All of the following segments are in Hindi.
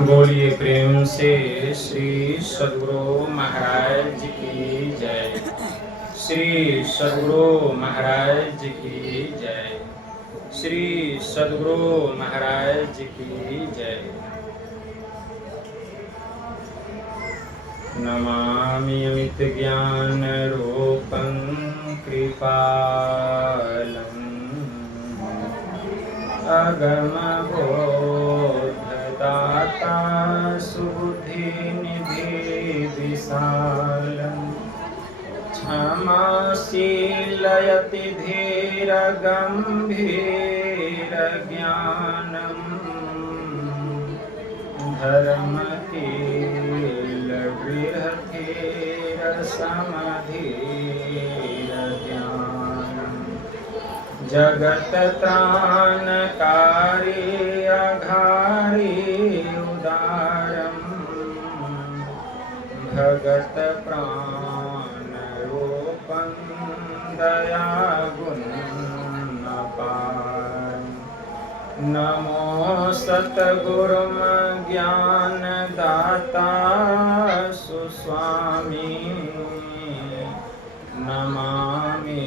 बोलिए प्रेम से श्री सद्गुरु महाराज की जय। श्री सद्गुरु महाराज की जय। श्री सद्गुरु महाराज की जय। नमामि अमित ज्ञान रूपं कृपालम् अगम बोधदाता सुबुद्धि निधि विशालम् क्षमाशीलयति धीर गंभीर ज्ञानम् धर्मकील बृहधीर समधीर ज्ञानम् जगत त्राणकारी अघारी उदारम् भगत प्राण रूपं दयागुण अपार। नमो सतगुरुम ज्ञान दाता सुस्वामी नमामि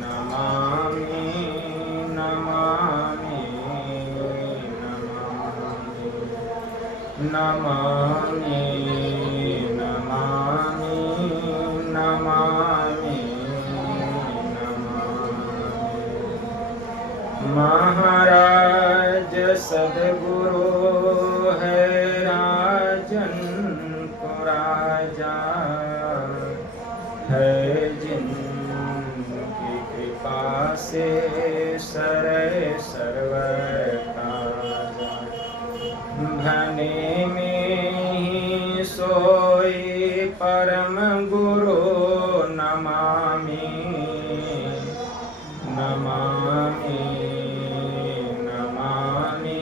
नमामि नमामि नमामि नमामि नमामि महाराज सद्गुरु है राजन को राजा है जिनकी कृपा से सरे सर्वता भने में ही सोई परम गुरु नमामि नमामि नमामि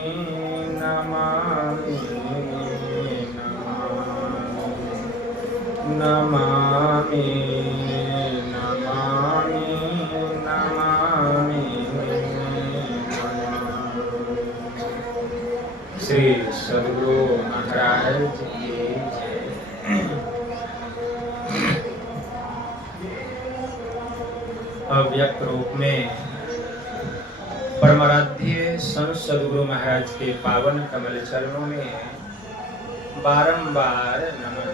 नमामि नमामि नमामि नमामि। श्री सद्गुरु महाराज की जय। अव्यक्त रूप में परमाराध्य संत सद्गुरु महाराज के पावन कमल चरणों में बारंबार नमन।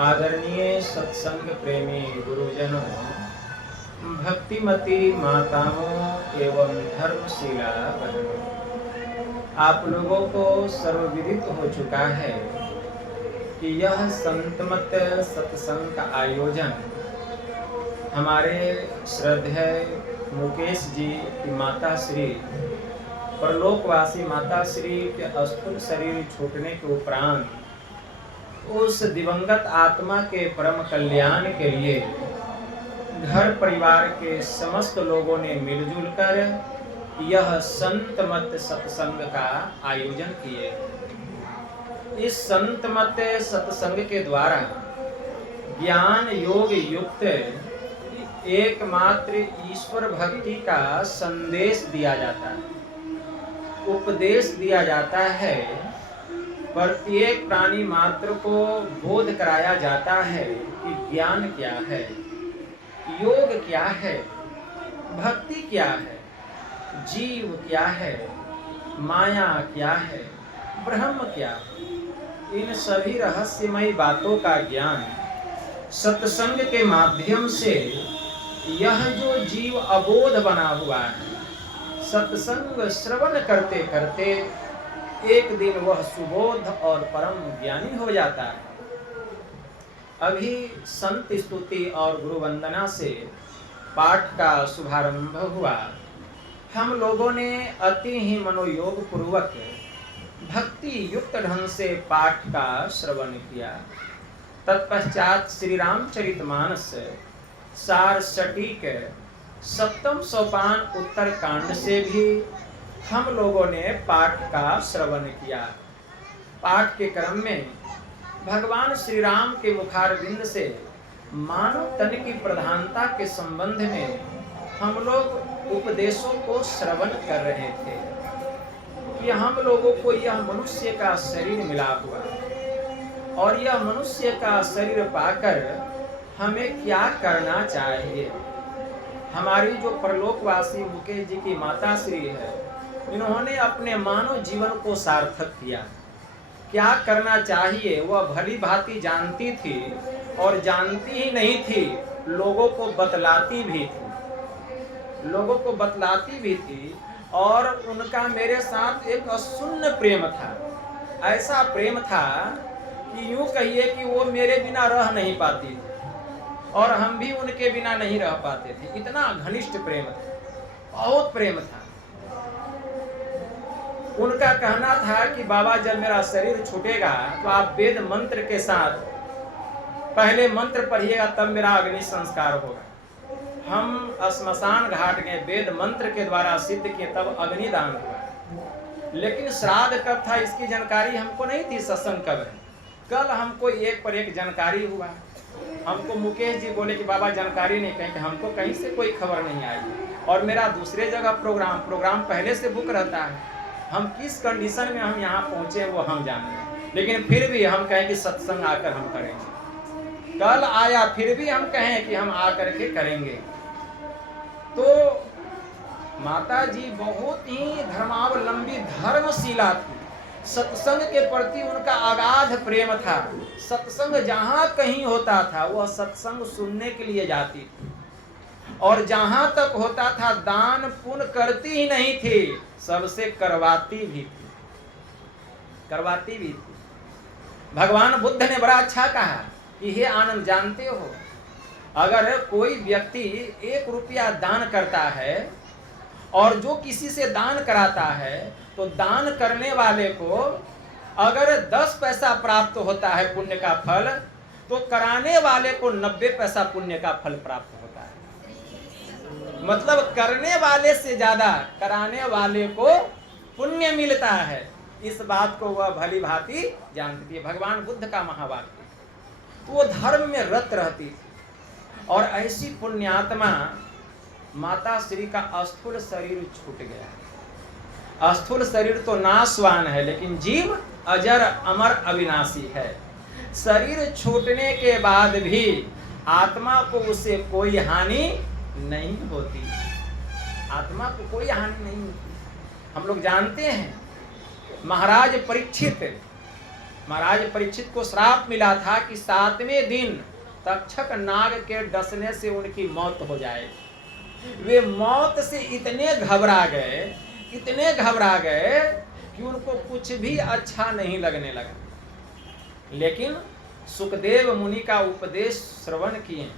आदरणीय सत्संग प्रेमी गुरुजनों, भक्तिमती माताओं एवं धर्मशीला बहनों, आप लोगों को सर्वविदित हो चुका है कि यह संतमत सत्संग का आयोजन हमारे श्रद्धेय मुकेश जी की माता श्री परलोकवासी माता श्री के अस्थूल शरीर छूटने के उपरांत उस दिवंगत आत्मा के परम कल्याण के लिए घर परिवार के समस्त लोगों ने मिलजुल कर यह संतमत सत्संग का आयोजन किए। इस संतमत सत्संग के द्वारा ज्ञान योग युक्त एकमात्र ईश्वर भक्ति का संदेश दिया जाता है, उपदेश दिया जाता है। प्रत्येक प्राणी मात्र को बोध कराया जाता है कि ज्ञान क्या है, योग क्या है, भक्ति क्या है, जीव क्या है, माया क्या है, ब्रह्म क्या है। इन सभी रहस्यमयी बातों का ज्ञान सत्संग के माध्यम से यह जो जीव अबोध बना हुआ है, सत्संग श्रवण करते करते एक दिन वह सुबोध और परम ज्ञानी हो जाता है। अभी संत स्तुति और गुरु वंदना से पाठ का शुभारंभ हुआ। हम लोगों ने अति ही मनोयोग पूर्वक भक्ति युक्त ढंग से पाठ का श्रवण किया। तत्पश्चात श्री रामचरितमानस सार सटीक सप्तम सोपान उत्तर कांड से भी हम लोगों ने पाठ का श्रवण किया। पाठ के क्रम में भगवान श्री राम के मुखारविंद से मानव तन की प्रधानता के संबंध में हम लोग उपदेशों को श्रवण कर रहे थे। कि हम लोगों को यह मनुष्य का शरीर मिला हुआ है और यह मनुष्य का शरीर पाकर हमें क्या करना चाहिए। हमारी जो परलोकवासी मुकेश जी की माता श्री है, इन्होंने अपने मानव जीवन को सार्थक किया। क्या करना चाहिए वह भली भांति जानती थी और जानती ही नहीं थी, लोगों को बतलाती भी थी, लोगों को बतलाती भी थी। और उनका मेरे साथ एक अशून्य प्रेम था, ऐसा प्रेम था कि यूं कहिए कि वो मेरे बिना रह नहीं पाती थी और हम भी उनके बिना नहीं रह पाते थे। इतना घनिष्ठ प्रेम था, बहुत प्रेम था। उनका कहना था कि बाबा जब मेरा शरीर छूटेगा तो आप वेद मंत्र के साथ पहले मंत्र पढ़िएगा, तब मेरा अग्नि संस्कार होगा। हम श्मशान घाट गए, वेद मंत्र के द्वारा सिद्ध किए, तब अग्निदान हुआ। लेकिन श्राद्ध कब था इसकी जानकारी हमको नहीं थी, सत्संग कब है। कल हमको एक पर एक जानकारी हुआ। हमको मुकेश जी बोले कि बाबा जानकारी नहीं, कहीं हमको कहीं से कोई खबर नहीं आई और मेरा दूसरे जगह प्रोग्राम पहले से बुक रहता है। हम किस कंडीशन में हम यहाँ पहुँचे वो हम जाने, लेकिन फिर भी हम कहें कि सत्संग आकर हम करेंगे। कल आया फिर भी हम कहें कि हम आकर के करेंगे। तो माता जी बहुत ही धर्मावलंबी, धर्मशीला थी। सत्संग के प्रति उनका अगाध प्रेम था। सत्संग जहाँ कहीं होता था वह सत्संग सुनने के लिए जाती थी और जहाँ तक होता था दान पुण्य करती ही नहीं थी, सबसे करवाती भी थी, करवाती भी थी। भगवान बुद्ध ने बड़ा अच्छा कहा कि हे आनंद, जानते हो अगर कोई व्यक्ति 1 रुपया दान करता है और जो किसी से दान कराता है तो दान करने वाले को अगर 10 पैसा प्राप्त होता है पुण्य का फल, तो कराने वाले को 90 पैसा पुण्य का फल प्राप्त होता है। मतलब करने वाले से ज्यादा कराने वाले को पुण्य मिलता है। इस बात को वह भली भांति जानती है। भगवान बुद्ध का महावाक्य। तो वो धर्म में रत रहती थी और ऐसी पुण्यात्मा माता श्री का अस्थूल शरीर छूट गया। अस्थूल शरीर तो नाशवान है, लेकिन जीव अजर अमर अविनाशी है। शरीर छूटने के बाद भी आत्मा को उसे कोई हानि नहीं होती, आत्मा को कोई हानि नहीं होती। हम लोग जानते हैं महाराज परीक्षित को श्राप मिला था कि 7वें दिन तक्षक नाग के डसने से उनकी मौत हो जाए। वे मौत से इतने घबरा गए कि उनको कुछ भी अच्छा नहीं लगने लगा। लेकिन सुखदेव मुनि का उपदेश श्रवण किए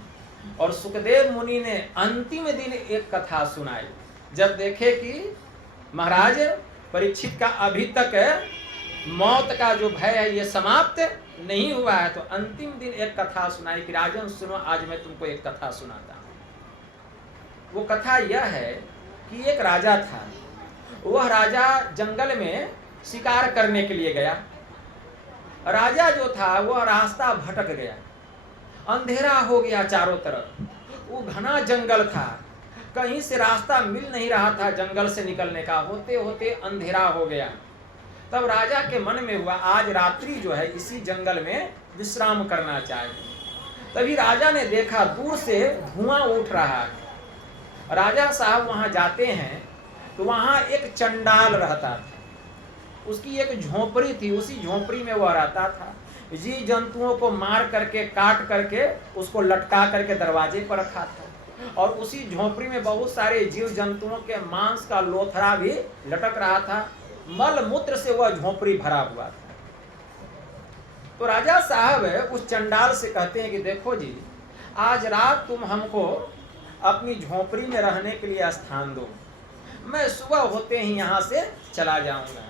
और सुखदेव मुनि ने अंतिम दिन एक कथा सुनाई। जब देखे कि महाराज परीक्षित का अभी तक मौत का जो भय है ये समाप्त नहीं हुआ है, तो अंतिम दिन एक कथा सुनाई कि राजन सुनो, आज मैं तुमको एक कथा सुनाता हूँ। वो कथा यह है कि एक राजा था। वह राजा जंगल में शिकार करने के लिए गया। राजा जो था वह रास्ता भटक गया, अंधेरा हो गया चारों तरफ। वो घना जंगल था, कहीं से रास्ता मिल नहीं रहा था जंगल से निकलने का। होते होते अंधेरा हो गया। तब राजा के मन में हुआ आज रात्रि जो है इसी जंगल में विश्राम करना चाहिए। तभी राजा ने देखा दूर से धुआं उठ रहा है। राजा साहब वहां जाते हैं तो वहां एक चंडाल रहता था। उसकी एक झोपड़ी थी, उसी झोपड़ी में वह रहता था। जीव जंतुओं को मार करके काट करके उसको लटका करके दरवाजे पर रखा था और उसी झोपड़ी में बहुत सारे जीव जंतुओं के मांस का लोथड़ा भी लटक रहा था। मल मूत्र से वह झोपड़ी भरा हुआ था। तो राजा साहब उस चंडाल से कहते हैं कि देखो जी, आज रात तुम हमको अपनी झोपड़ी में रहने के लिए स्थान दो, मैं सुबह होते ही यहाँ से चला जाऊंगा।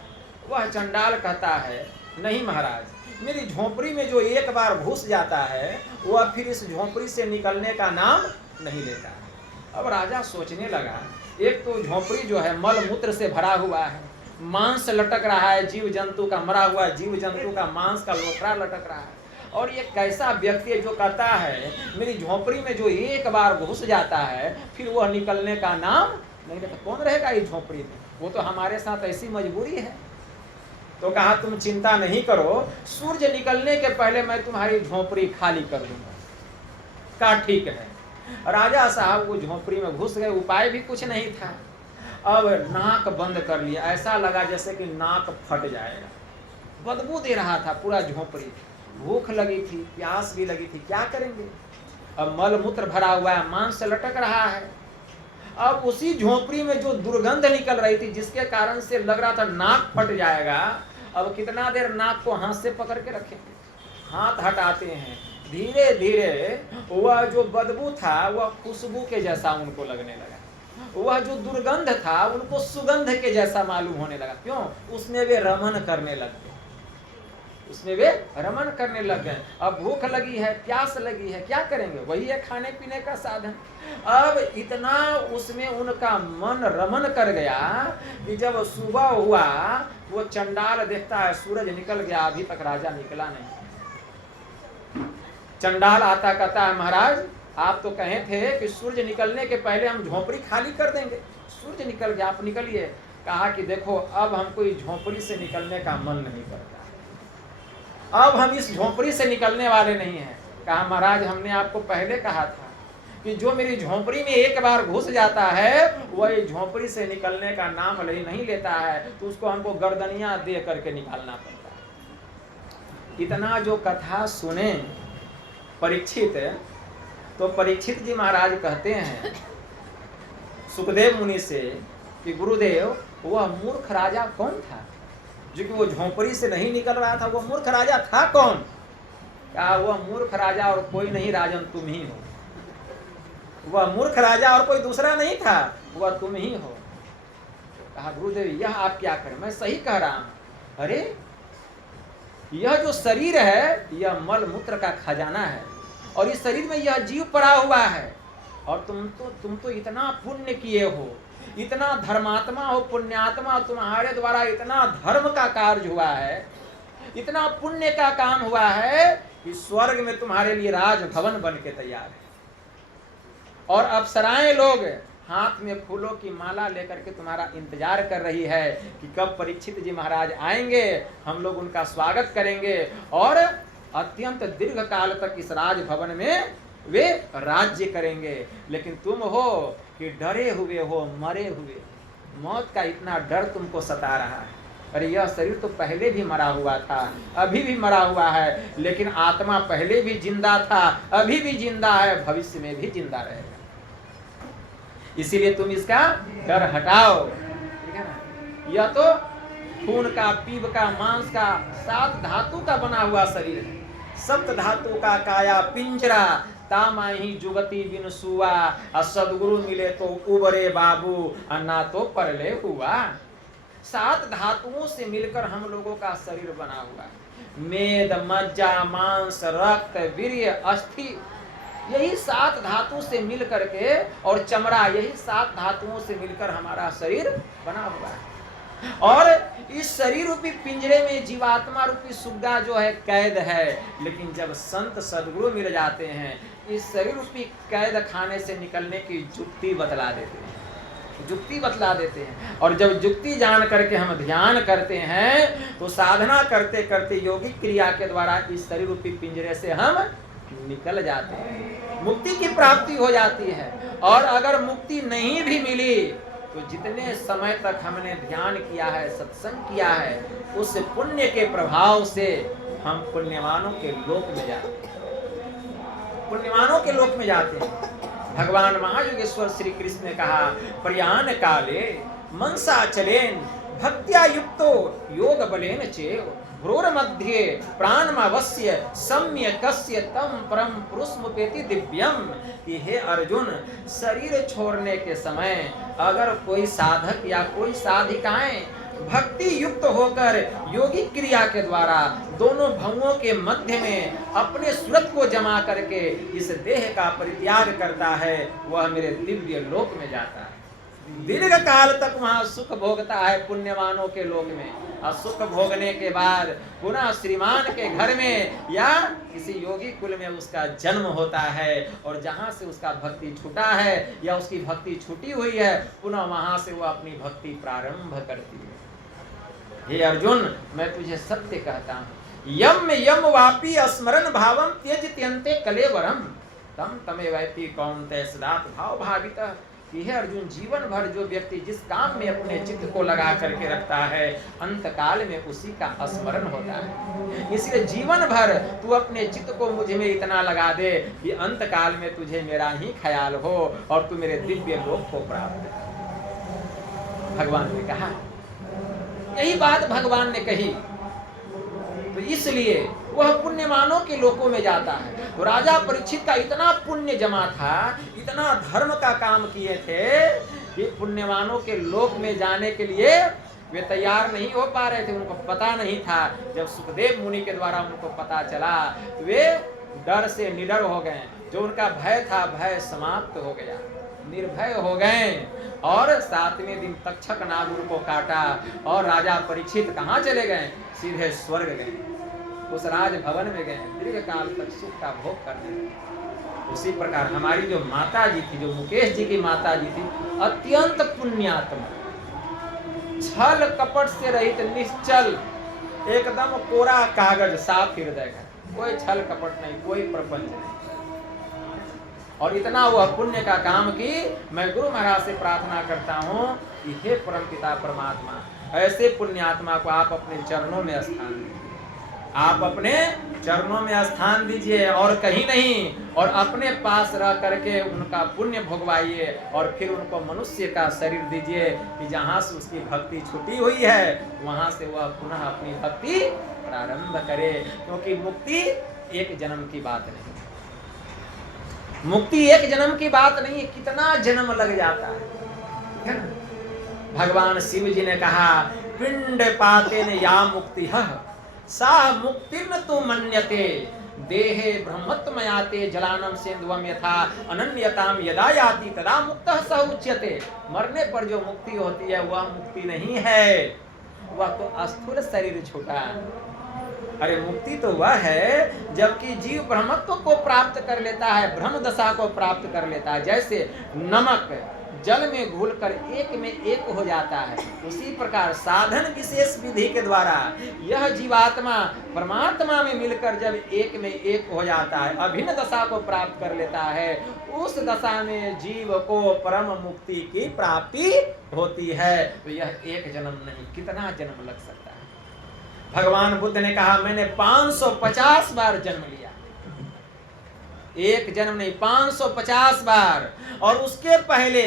वह चंडाल कहता है नहीं महाराज, मेरी झोपड़ी में जो एक बार घुस जाता है वह फिर इस झोपड़ी से निकलने का नाम नहीं लेता। अब राजा सोचने लगा, एक तो झोपड़ी जो है मल मूत्र से भरा हुआ है, मांस लटक रहा है, जीव जंतु का मरा हुआ जीव जंतु का मांस का लोथड़ा लटक रहा है, और ये कैसा व्यक्ति है जो कहता है मेरी झोपड़ी में जो एक बार घुस जाता है फिर वह निकलने का नाम नहीं लेता। कौन रहेगा इस झोपड़ी में? वो तो हमारे साथ ऐसी मजबूरी है। तो कहा तुम चिंता नहीं करो, सूरज निकलने के पहले मैं तुम्हारी झोपड़ी खाली कर दूंगा। कहा ठीक है। राजा साहब वो झोपड़ी में घुस गए, उपाय भी कुछ नहीं था। अब नाक बंद कर लिया, ऐसा लगा जैसे कि नाक फट जाएगा, बदबू दे रहा था पूरा झोपड़ी। भूख लगी थी, प्यास भी लगी थी, क्या करेंगे। अब मल मूत्र भरा हुआ है, मांस से लटक रहा है। अब उसी झोपड़ी में जो दुर्गंध निकल रही थी, जिसके कारण से लग रहा था नाक फट जाएगा, अब कितना देर नाक को हाथ से पकड़ के रखेंगे। हाथ हटाते हैं, धीरे धीरे वह जो बदबू था वह खुशबू के जैसा उनको लगने लगा, वह जो दुर्गंध था उनको सुगंध के जैसा मालूम होने लगा। क्यों? उसमें वे रमन करने लग गए, उसमें वे रमन करने लग गए। अब भूख लगी है, प्यास लगी है, क्या करेंगे, वही है खाने पीने का साधन। अब इतना उसमें उनका मन रमन कर गया कि जब सुबह हुआ वो चंडाल देखता है सूरज निकल गया, अभी तक राजा निकला नहीं। चंडाल आता कहता है महाराज आप तो कहे थे कि सूरज निकलने के पहले हम झोपड़ी खाली कर देंगे, सूरज निकल गया, आप निकलिए। कहा कि देखो अब हमको इस झोपड़ी से निकलने का मन नहीं करता, अब हम इस झोपड़ी से निकलने वाले नहीं हैं। कहा महाराज हमने आपको पहले कहा था कि जो मेरी झोपड़ी में एक बार घुस जाता है वह झोपड़ी से निकलने का नाम नहीं लेता है, तो उसको हमको गर्दनियां दे करके निकालना पड़ता है। इतना जो कथा सुने परीक्षित, तो परीक्षित जी महाराज कहते हैं सुखदेव मुनि से कि गुरुदेव वह मूर्ख राजा कौन था जो कि वो झोपड़ी से नहीं निकल रहा था, वो मूर्ख राजा था कौन? कहा वह मूर्ख राजा और कोई नहीं राजन तुम ही हो, वह मूर्ख राजा और कोई दूसरा नहीं था, वह तुम ही हो। कहा गुरुदेव यह आप क्या करें, मैं सही कह रहा हूं। अरे यह जो शरीर है यह मल मूत्र का खजाना है और इस शरीर में यह जीव पड़ा हुआ है, और तुम तो इतना पुण्य किए हो, इतना धर्मात्मा हो, पुण्यात्मा, तुम्हारे द्वारा इतना धर्म का कार्य हुआ है, इतना पुण्य का काम हुआ है कि स्वर्ग में तुम्हारे लिए राजभवन बन के तैयार है, और अप्सराएं लोग हाथ में फूलों की माला लेकर के तुम्हारा इंतजार कर रही है कि कब परीक्षित जी महाराज आएंगे, हम लोग उनका स्वागत करेंगे और अत्यंत दीर्घ काल तक इस राजभवन में वे राज्य करेंगे। लेकिन तुम हो कि डरे हुए हो, मरे हुए, मौत का इतना डर तुमको सता रहा है। अरे यह शरीर तो पहले भी मरा हुआ था, अभी भी मरा हुआ है, लेकिन आत्मा पहले भी जिंदा था, अभी भी जिंदा है, भविष्य में भी जिंदा रहेगा। इसीलिए तुम इसका डर हटाओ, ठीक है ना। यह तो खून का, पीप का, मांस का, 7 धातु का बना हुआ शरीर है। सप्त धातु का काया पिंजरा, तामाही जुगति बिन सुआ, सदगुरु मिले तो उबरे बाबू, अन्ना तो परले हुआ। 7 धातुओं से मिलकर हम लोगों का शरीर बना हुआ है। मेद, मज्जा, मांस, रक्त, वीर्य, अस्थि, यही 7 धातु से मिल करके, और चमड़ा, यही 7 धातुओं से मिलकर हमारा शरीर बना हुआ है। और इस शरीर रूपी पिंजरे में जीवात्मा रूपी सुग्गा जो है कैद है, लेकिन जब संत सदगुरु मिल जाते हैं इस शरीर रूपी कैद खाने से निकलने की जुक्ति बतला देते हैं, जुक्ति बतला देते हैं। और जब जुक्ति जान करके हम ध्यान करते हैं तो साधना करते करते योगिक क्रिया के द्वारा इस शरीर रूपी पिंजरे से हम निकल जाते हैं, मुक्ति की प्राप्ति हो जाती है। और अगर मुक्ति नहीं भी मिली तो जितने समय तक हमने ध्यान किया है, सत्संग किया है, उस पुण्य के प्रभाव से हम पुण्यवानों के लोक में जाते हैं, पुण्यवानों के लोक में जाते हैं। भगवान महायोगेश्वर श्री कृष्ण ने कहा प्रयाण काले मनसा चलेन भक्त्या युक्तो योग बलेन चेव भ्रूर मध्ये प्राणमवस्य सम्यकस्य तम परम पुरुषमुपेति दिव्यम। कि हे अर्जुन, शरीर छोड़ने के समय अगर कोई साधक या कोई साधिकाएं भक्ति युक्त होकर योगिक क्रिया के द्वारा दोनों भवों के मध्य में अपने सूरत को जमा करके इस देह का परित्याग करता है, वह मेरे दिव्य लोक में जाता है, दीर्घ काल तक वहां सुख भोगता है पुण्यवानों के लोक में। और सुख भोगने के बाद पुनः श्रीमान के घर में या किसी योगी कुल में उसका जन्म होता है, और जहां से उसका भक्ति छूटा है या उसकी भक्ति छूटी हुई है, पुनः वहां से वो अपनी भक्ति प्रारंभ करती है। हे अर्जुन, मैं तुझे सत्य कहता हूँ, यम यम वापी स्मरण भावम त्यज त्यंते कलेवरम तम तमेवैति कौन्तेय सदात भाव भावितः। कि है अर्जुन, जीवन भर जो व्यक्ति जिस काम में अपने चित्त को लगा करके रखता है, अंत काल में उसी का स्मरण होता है। इसलिए जीवन भर तू अपने चित्त को मुझ में इतना लगा दे कि अंत काल में तुझे मेरा ही ख्याल हो और तू मेरे दिव्य लोक को प्राप्त कर। भगवान ने कहा, यही बात भगवान ने कही, तो इसलिए वह पुण्यमानों के लोकों में जाता है। तो राजा परीक्षित का इतना पुण्य जमा था, इतना धर्म का काम किए थे कि पुण्यमानों के लोक में जाने के लिए वे तैयार नहीं हो पा रहे थे। उनको पता नहीं था। जब सुखदेव मुनि के द्वारा उनको पता चला, वे डर से निडर हो गए। जो उनका भय था, भय समाप्त हो गया, निर्भय हो गए। और 7वें दिन तक्षक नाग को काटा और राजा परीक्षित कहाँ चले गए? सीधे स्वर्ग गए, उस राजभवन में गए, दीर्घ काल तक सुख का भोग करने लगे। उसी प्रकार हमारी जो माता जी थी, जो मुकेश जी की माता जी थी, अत्यंत पुण्यात्मा, छल कपट से रहित, निश्चल, एकदम कोरा कागज, साफ हृदय का, कोई छल कपट नहीं, कोई प्रपंच नहीं। और इतना वह पुण्य का काम की मैं गुरु महाराज से प्रार्थना करता हूँ कि हे परमपिता परमात्मा, ऐसे पुण्यात्मा को आप अपने चरणों में स्थान दीजिए, आप अपने चरणों में स्थान दीजिए और कहीं नहीं, और अपने पास रह करके उनका पुण्य भोगवाइए और फिर उनको मनुष्य का शरीर दीजिए कि जहाँ से उसकी भक्ति छूटी हुई है वहाँ से वह पुनः अपनी भक्ति प्रारंभ करे। क्योंकि मुक्ति एक जन्म की बात नहीं, मुक्ति एक जन्म की बात नहीं है, कितना जन्म लग जाता है ना। भगवान शिव जी ने कहा, पिंड पाते न या मुक्ति सा मुक्तिर्न तु मन्यते देहे ब्रह्मत्वमयाते जलानम सेंधुवम यथा अनन्यताम यदा याति तदा मुक्तः स उच्यते। मरने पर जो मुक्ति होती है वह मुक्ति नहीं है, वह तो स्थूल शरीर छूटा। अरे मुक्ति तो वह है जबकि जीव ब्रह्मत्व को प्राप्त कर लेता है, ब्रह्म दशा को प्राप्त कर लेता है। जैसे नमक जल में घुलकर एक में एक हो जाता है, उसी प्रकार साधन विशेष विधि के द्वारा यह जीवात्मा परमात्मा में मिलकर जब एक में एक हो जाता है, अभिन्न दशा को प्राप्त कर लेता है, उस दशा में जीव को परम मुक्ति की प्राप्ति होती है। तो यह एक जन्म नहीं, कितना जन्म लग सकता है। भगवान बुद्ध ने कहा, मैंने 550 बार जन्म लिया, एक जन्म नहीं, 550 बार। और उसके पहले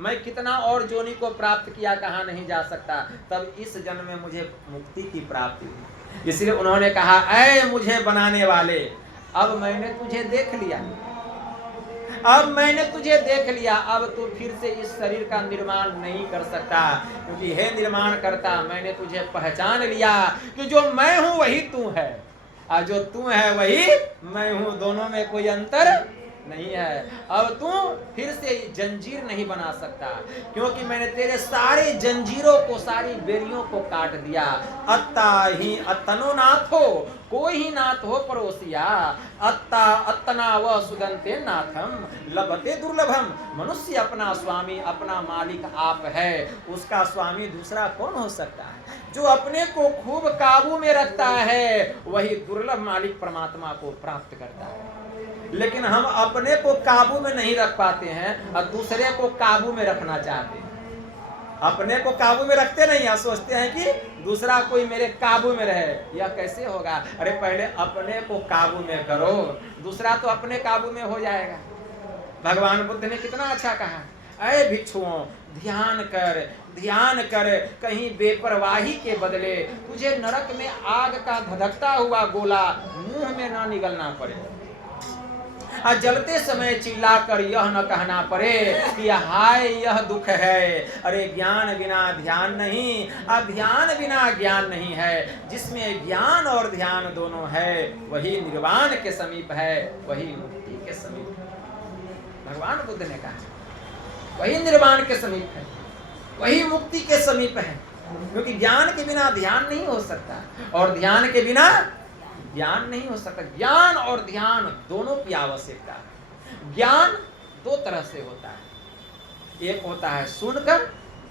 मैं कितना और जोनि को प्राप्त किया, कहाँ नहीं जा सकता। तब इस जन्म में मुझे मुक्ति की प्राप्ति हुई। इसलिए उन्होंने कहा, ऐ मुझे बनाने वाले, अब मैंने तुझे देख लिया, अब मैंने तुझे देख लिया, अब तू फिर से इस शरीर का निर्माण नहीं कर सकता। क्योंकि हे निर्माण करता, मैंने तुझे पहचान लिया कि जो मैं हूं वही तू है और जो तू है वही मैं हूं, दोनों में कोई अंतर नहीं है। अब तू फिर से जंजीर नहीं बना सकता, क्योंकि मैंने तेरे सारे जंजीरों को, सारी बेरियों को काट दिया। अत्ता ही अतनो नाथो, कोई ही नाथ हो पड़ोसिया, अत्ता अत्तना व सुदंते नाथम लभते दुर्लभम। मनुष्य अपना स्वामी, अपना मालिक आप है, उसका स्वामी दूसरा कौन हो सकता है। जो अपने को खूब काबू में रखता है वही दुर्लभ मालिक परमात्मा को प्राप्त करता है। लेकिन हम अपने को काबू में नहीं रख पाते हैं और दूसरे को काबू में रखना चाहते हैं। अपने को काबू में रखते नहीं हैं, सोचते हैं कि दूसरा कोई मेरे काबू में रहे। यह कैसे होगा? अरे पहले अपने को काबू में करो, दूसरा तो अपने काबू में हो जाएगा। भगवान बुद्ध ने कितना अच्छा कहा, अरे भिक्षुओं ध्यान कर, ध्यान कर, कहीं बेपरवाही के बदले तुझे नरक में आग का धधकता हुआ गोला मुंह में ना निगलना पड़े, और जलते समय चिल्लाकर यह न कहना पड़े कि हाय यह दुख है। अरे ज्ञान बिना ध्यान नहीं, अध्यान बिना ज्ञान नहीं है। जिसमें ज्ञान और ध्यान दोनों है वही निर्वाण के समीप है, वही मुक्ति के समीप है। भगवान बुद्ध ने कहा वही निर्वाण के समीप है, वही मुक्ति के समीप है। क्योंकि ज्ञान के बिना ध्यान नहीं हो सकता और ध्यान के बिना ज्ञान नहीं हो सकता। ज्ञान और ध्यान दोनों की आवश्यकता है। ज्ञान दो तरह से होता है, एक होता है सुनकर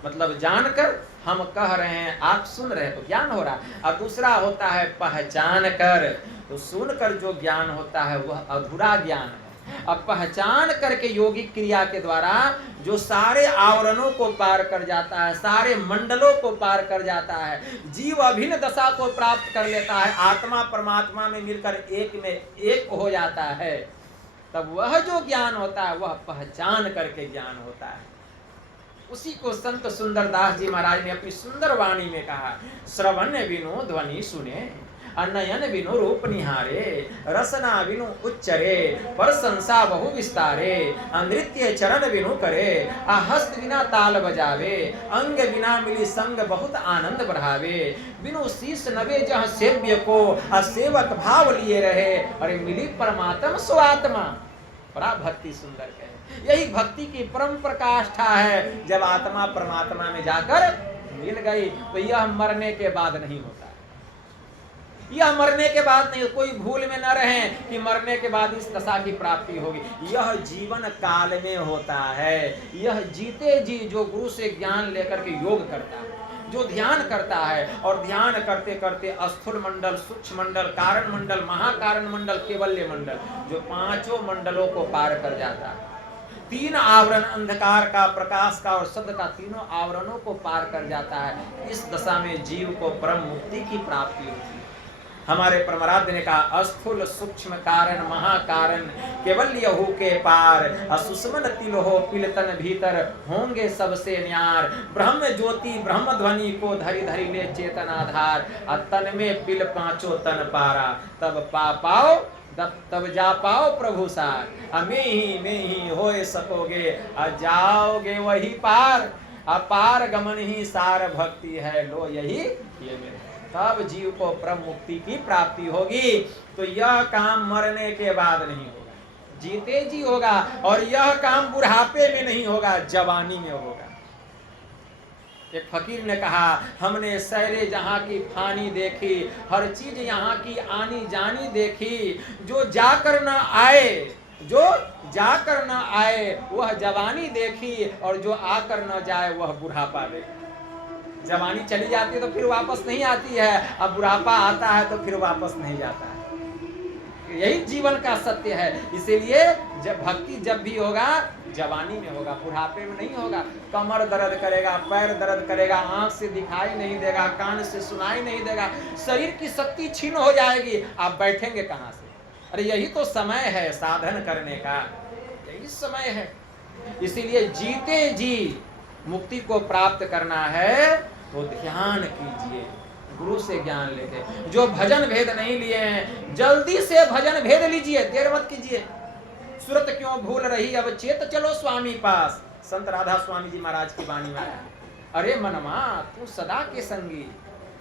मतलब जानकर, हम कह रहे हैं, आप सुन रहे हैं तो ज्ञान हो रहा है। और दूसरा होता है पहचान कर, तो सुनकर जो ज्ञान होता है वह अधूरा ज्ञान है। अब पहचान करके योगिक क्रिया के द्वारा जो सारे आवरणों को पार कर जाता है, सारे मंडलों को पार कर जाता है, जीव अभिन्न दशा को प्राप्त कर लेता है, आत्मा परमात्मा में मिलकर एक में एक हो जाता है, तब वह जो ज्ञान होता है वह पहचान करके ज्ञान होता है। उसी को संत सुंदरदास जी महाराज ने अपनी सुंदर वाणी में कहा, श्रवण बिनु ध्वनि सुने, नयन बिनु रूप निहारे, रसना बिनु उच्चरे, प्रशंसा बहु विस्तारे, नृत्य चरण बिनु करे, हस्त बिना ताल बजावे, अंग बिना मिली संग बहुत आनंद बढ़ावे, बिनु शीश नवे जहाँ सेव्य को, सेवक भाव लिए रहे, अरे मिली परमात्म स्वात्मा। बड़ा भक्ति सुंदर कहे, यही भक्ति की परम प्रकाष्ठा है। जब आत्मा परमात्मा में जाकर मिल गई तो यह मरने के बाद नहीं होता, यह मरने के बाद नहीं। कोई भूल में न रहे कि मरने के बाद इस दशा की प्राप्ति होगी, यह जीवन काल में होता है। यह जीते जी जो गुरु से ज्ञान लेकर के योग करता है, जो ध्यान करता है, और ध्यान करते करते स्थूल मंडल, सूक्ष्म मंडल, कारण मंडल, महाकारण मंडल, केवल्य मंडल, जो पांचों मंडलों को पार कर जाता है, तीन आवरण अंधकार का, प्रकाश का और सद का, तीनों आवरणों को पार कर जाता है, इस दशा में जीव को परम मुक्ति की प्राप्ति होती है। हमारे परमराध्य ने कहा, स्थूल सूक्ष्म कारण महाकारण केवल्य हो के पार, सुषमन तिल हो पिलतन भीतर होंगे सबसे न्यार, ब्रह्म ज्योति ब्रह्म ध्वनि को धरि धरि ले चेतन आधार, तन में पिल पांचों तन पारा, तब पाओ तब जा पाओ प्रभु सार, में ही होए सकोगे, जाओगे वही पार, अपार गमन ही सार भक्ति है, लो यही ये मेरे, तब जीव को परम मुक्ति की प्राप्ति होगी। तो यह काम मरने के बाद नहीं होगा, जीते जी होगा, और यह काम बुढ़ापे में नहीं होगा, जवानी में होगा। एक फकीर ने कहा, हमने सैरे जहां की फानी देखी, हर चीज यहाँ की आनी जानी देखी, जो जाकर न आए, जो जाकर न आए वह जवानी देखी, और जो आकर न जाए वह बुढ़ापा देखी। जवानी चली जाती है तो फिर वापस नहीं आती है, अब बुढ़ापा आता है तो फिर वापस नहीं जाता है। यही जीवन का सत्य है। इसीलिए जब भक्ति जब भी होगा, जवानी में होगा, बुढ़ापे में नहीं होगा। कमर दर्द करेगा, पैर दर्द करेगा, आंख से दिखाई नहीं देगा, कान से सुनाई नहीं देगा, शरीर की शक्ति छीन हो जाएगी, आप बैठेंगे कहाँ से? अरे यही तो समय है साधन करने का, यही समय है। इसीलिए जीते जी मुक्ति को प्राप्त करना है तो ध्यान कीजिए, गुरु से ज्ञान लेके। जो भजन भेद नहीं लिए हैं, जल्दी से भजन भेद लीजिए, देर मत कीजिए। सुरत क्यों भूल रही, अब चेत चलो स्वामी पास, संत राधा स्वामी जी महाराज की वाणी में आया। अरे मनमा तू सदा के संगी,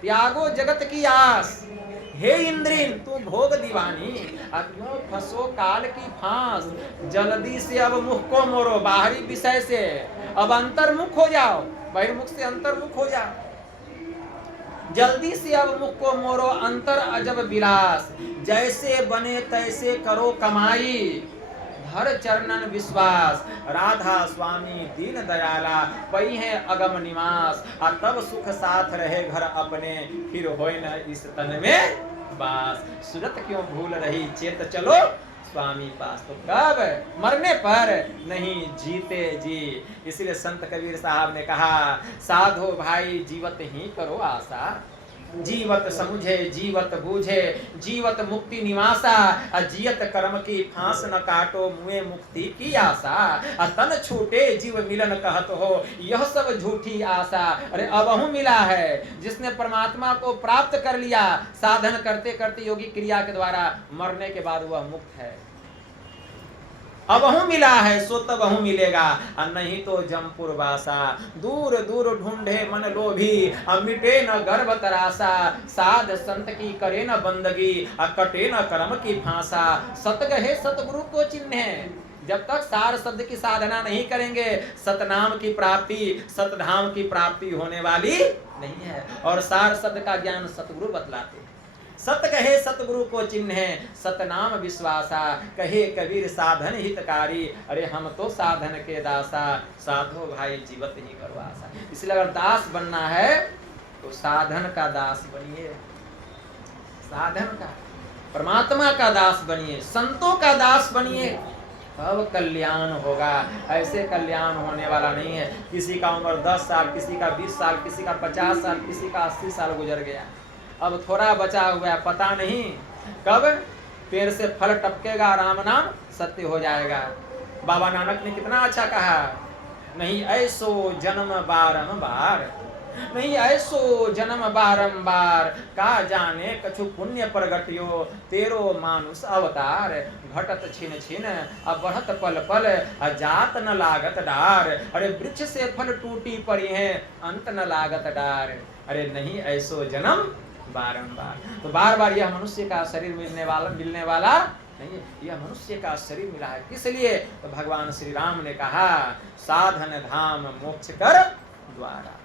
त्यागो जगत की आस, हे इंद्रिन तू भोग दीवानी, अब क्यों फंसो काल की फांस, जल्दी से अब मुख को मोड़ो बाहरी विषय से, अब अंतर्मुख हो जाओ, बहिर्मुख से अंतर्मुख हो जाओ, जल्दी से अब मुख को मोड़ो अंतर अजब विलास, जैसे बने तैसे करो कमाई, धर चरणन विश्वास, राधा स्वामी दीन दयाला, पई है अगम निवास, तब सुख साथ रहे घर अपने, फिर होए न इस तन में बास, सूरत क्यों भूल रही, चेत चलो स्वामी पास। तो कब? मरने पर नहीं, जीते जी। इसलिए संत कबीर साहब ने कहा, साधो भाई जीवत ही करो आशा, जीवत समुझे जीवत बूझे, जीवत मुक्ति निवासा, जियत कर्म की फांस न काटो, मुए मुक्ति की आशा, तन छूटे जीव मिलन कहत हो, यह सब झूठी आशा। अरे अबहु मिला है, जिसने परमात्मा को प्राप्त कर लिया साधन करते करते योगी क्रिया के द्वारा, मरने के बाद वह मुक्त है। अबहु मिला है सो तबहु मिलेगा, नहीं तो जमपुर वासा, दूर दूर ढूंढे मन लोभी, मिटे न गर्भ तरासा, साध संत की करे न बंदगी, कटे न कर्म की फांसा, सतगहे सतगुरु को चिन्हे। जब तक सार शब्द की साधना नहीं करेंगे, सतनाम की प्राप्ति, सतधाम की प्राप्ति होने वाली नहीं है। और सार शब्द का ज्ञान सतगुरु बतलाते, सत कहे सतगुरु को चिन्हे, सतनाम विश्वासा, कहे कबीर साधन हितकारी। अरे हम तो साधन के दासा, साधो भाई जीवत ही करो आशा। इसलिए अगर दास बनना है तो साधन का दास बनिए, साधन का, परमात्मा का दास बनिए, संतों का दास बनिए, तब कल्याण होगा। ऐसे कल्याण होने वाला नहीं है। किसी का उम्र 10 साल, किसी का 20 साल, किसी का 50 साल, किसी का 80 साल गुजर गया, अब थोड़ा बचा हुआ है, पता नहीं कब पेड़ से फल टपकेगा, राम नाम सत्य हो जाएगा। बाबा नानक ने कितना अच्छा कहा, नहीं ऐसो जन्म बारंबार, नहीं ऐसो जन्म बारंबार, का जाने कछु पुण्य प्रगटियो, तेरो मानुष अवतार। घटत छिन छिन अब बढ़त पल पल, जात न लागत डार। अरे वृक्ष से फल टूटी पड़ी है, अंत न लागत डार। अरे नहीं ऐसो जन्म बारंबार। तो बार बार यह मनुष्य का शरीर मिलने वाला नहीं, यह मनुष्य का शरीर मिला है। किस लिए? तो भगवान श्री राम ने कहा, साधन धाम मोक्ष कर द्वारा।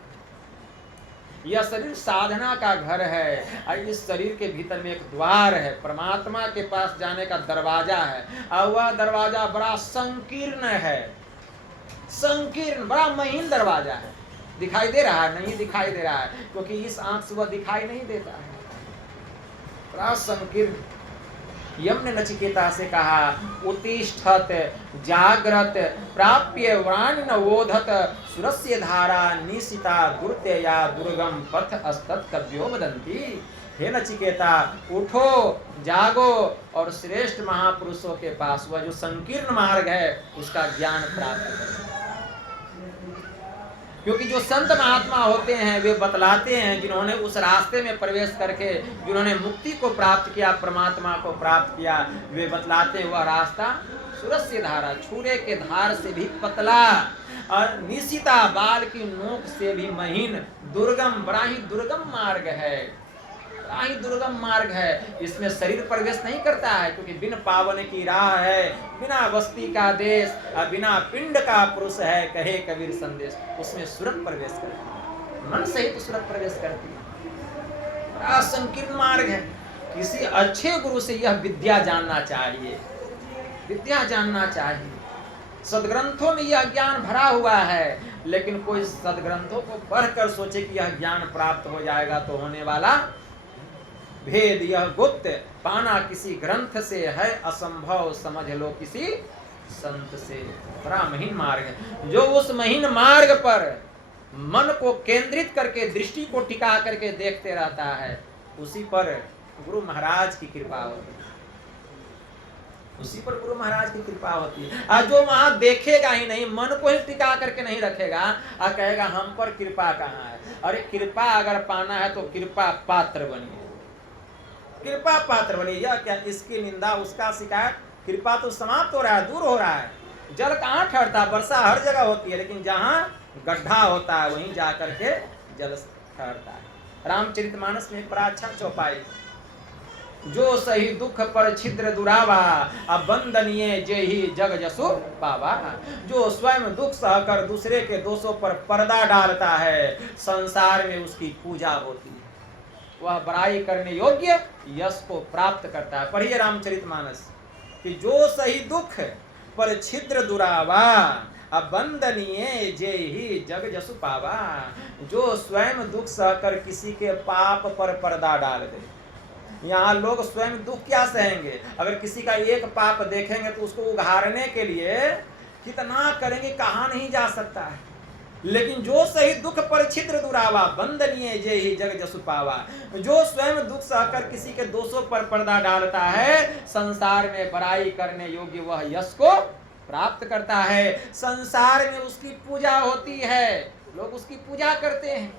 यह शरीर साधना का घर है और इस शरीर के भीतर में एक द्वार है, परमात्मा के पास जाने का दरवाजा है। और वह दरवाजा बड़ा संकीर्ण है, संकीर्ण, बड़ा महीन दरवाजा है। दिखाई दे रहा है? नहीं दिखाई दे रहा है, क्योंकि इस आंख से वह दिखाई नहीं देता है, बड़ा संकीर्ण। यम ने नचिकेता से कहा, उत्तिष्ठत जाग्रत प्राप्य वाणी न वोधत, सुरस्य धारा निशिता दुर्ते या दुर्गम पथ अस्तत कव्यो वदंती। हे नचिकेता, उठो, जागो और श्रेष्ठ महापुरुषों के पास वह जो संकीर्ण मार्ग है उसका ज्ञान प्राप्त करो। क्योंकि जो संत महात्मा होते हैं वे बतलाते हैं, जिन्होंने उस रास्ते में प्रवेश करके जिन्होंने मुक्ति को प्राप्त किया, परमात्मा को प्राप्त किया, वे बतलाते हैं वह रास्ता सुरस्य धारा, छुरे के धार से भी पतला और निशिता, बाल की नोक से भी महीन, दुर्गम, बड़ा ही दुर्गम मार्ग है, बड़ा ही दुर्गम मार्ग है। इसमें शरीर प्रवेश नहीं करता है, क्योंकि बिन पावन की राह है, बिना बस्ती का देश और बिना पिंड का पुरुष है, कहे कबीर संदेश। उसमें सूरत प्रवेश करती है, मन सहित सूरत प्रवेश करती है। बड़ा संकीर्ण मार्ग है। किसी अच्छे गुरु से यह विद्या जानना चाहिए, विद्या जानना चाहिए। सदग्रंथों में यह ज्ञान भरा हुआ है, लेकिन कोई सदग्रंथों को पढ़कर सोचे कि यह ज्ञान प्राप्त हो जाएगा तो होने वाला भेद यह गुप्त, पाना किसी ग्रंथ से है असंभव, समझ लो किसी संत से। बड़ा महीन मार्ग है। जो उस महीन मार्ग पर मन को केंद्रित करके, दृष्टि को टिका करके देखते रहता है, उसी पर गुरु महाराज की कृपा होती है, उसी पर गुरु महाराज की कृपा होती है। और जो वहां देखेगा ही नहीं, मन को ही टिका करके नहीं रखेगा और कहेगा हम पर कृपा कहाँ है। अरे कृपा अगर पाना है तो कृपा पात्र बनिए, कृपा पात्र बनिए। यह क्या इसकी निंदा, उसका शिकायत, कृपा तो समाप्त हो रहा है, दूर हो रहा है। जल कहाँ ठहरता? वर्षा हर जगह होती है, लेकिन जहाँ गड्ढा होता है वहीं जाकर के जल ठहरता है। रामचरितमानस में बड़ा अच्छा चौपाई, जो सही दुख पर छिद्र दुरावा, अब बंदनीय जे ही जग जसु पावा। जो स्वयं दुख सहकर दूसरे के दोषों पर पर्दा डालता है, संसार में उसकी पूजा होती है, वह बड़ाई करने योग्य यश को प्राप्त करता है। पढ़िए रामचरितमानस कि जो सही दुख पर छिद्र दुरावा, अब बंदनीय जे ही जग जसु पावा। जो स्वयं दुख सहकर किसी के पाप पर पर्दा डाल दे। यहाँ लोग स्वयं दुख क्या सहेंगे? अगर किसी का एक पाप देखेंगे तो उसको उघाड़ने के लिए कितना करेंगे, कहा नहीं जा सकता है। लेकिन जो सही दुख पर छिद्र दुरावा, बंदनीय जे ही जग जसु पावा। जो स्वयं दुख सहकर किसी के दोषों पर पर्दा डालता है, संसार में बड़ाई करने योग्य वह यश को प्राप्त करता है। संसार में उसकी पूजा होती है, लोग उसकी पूजा करते हैं।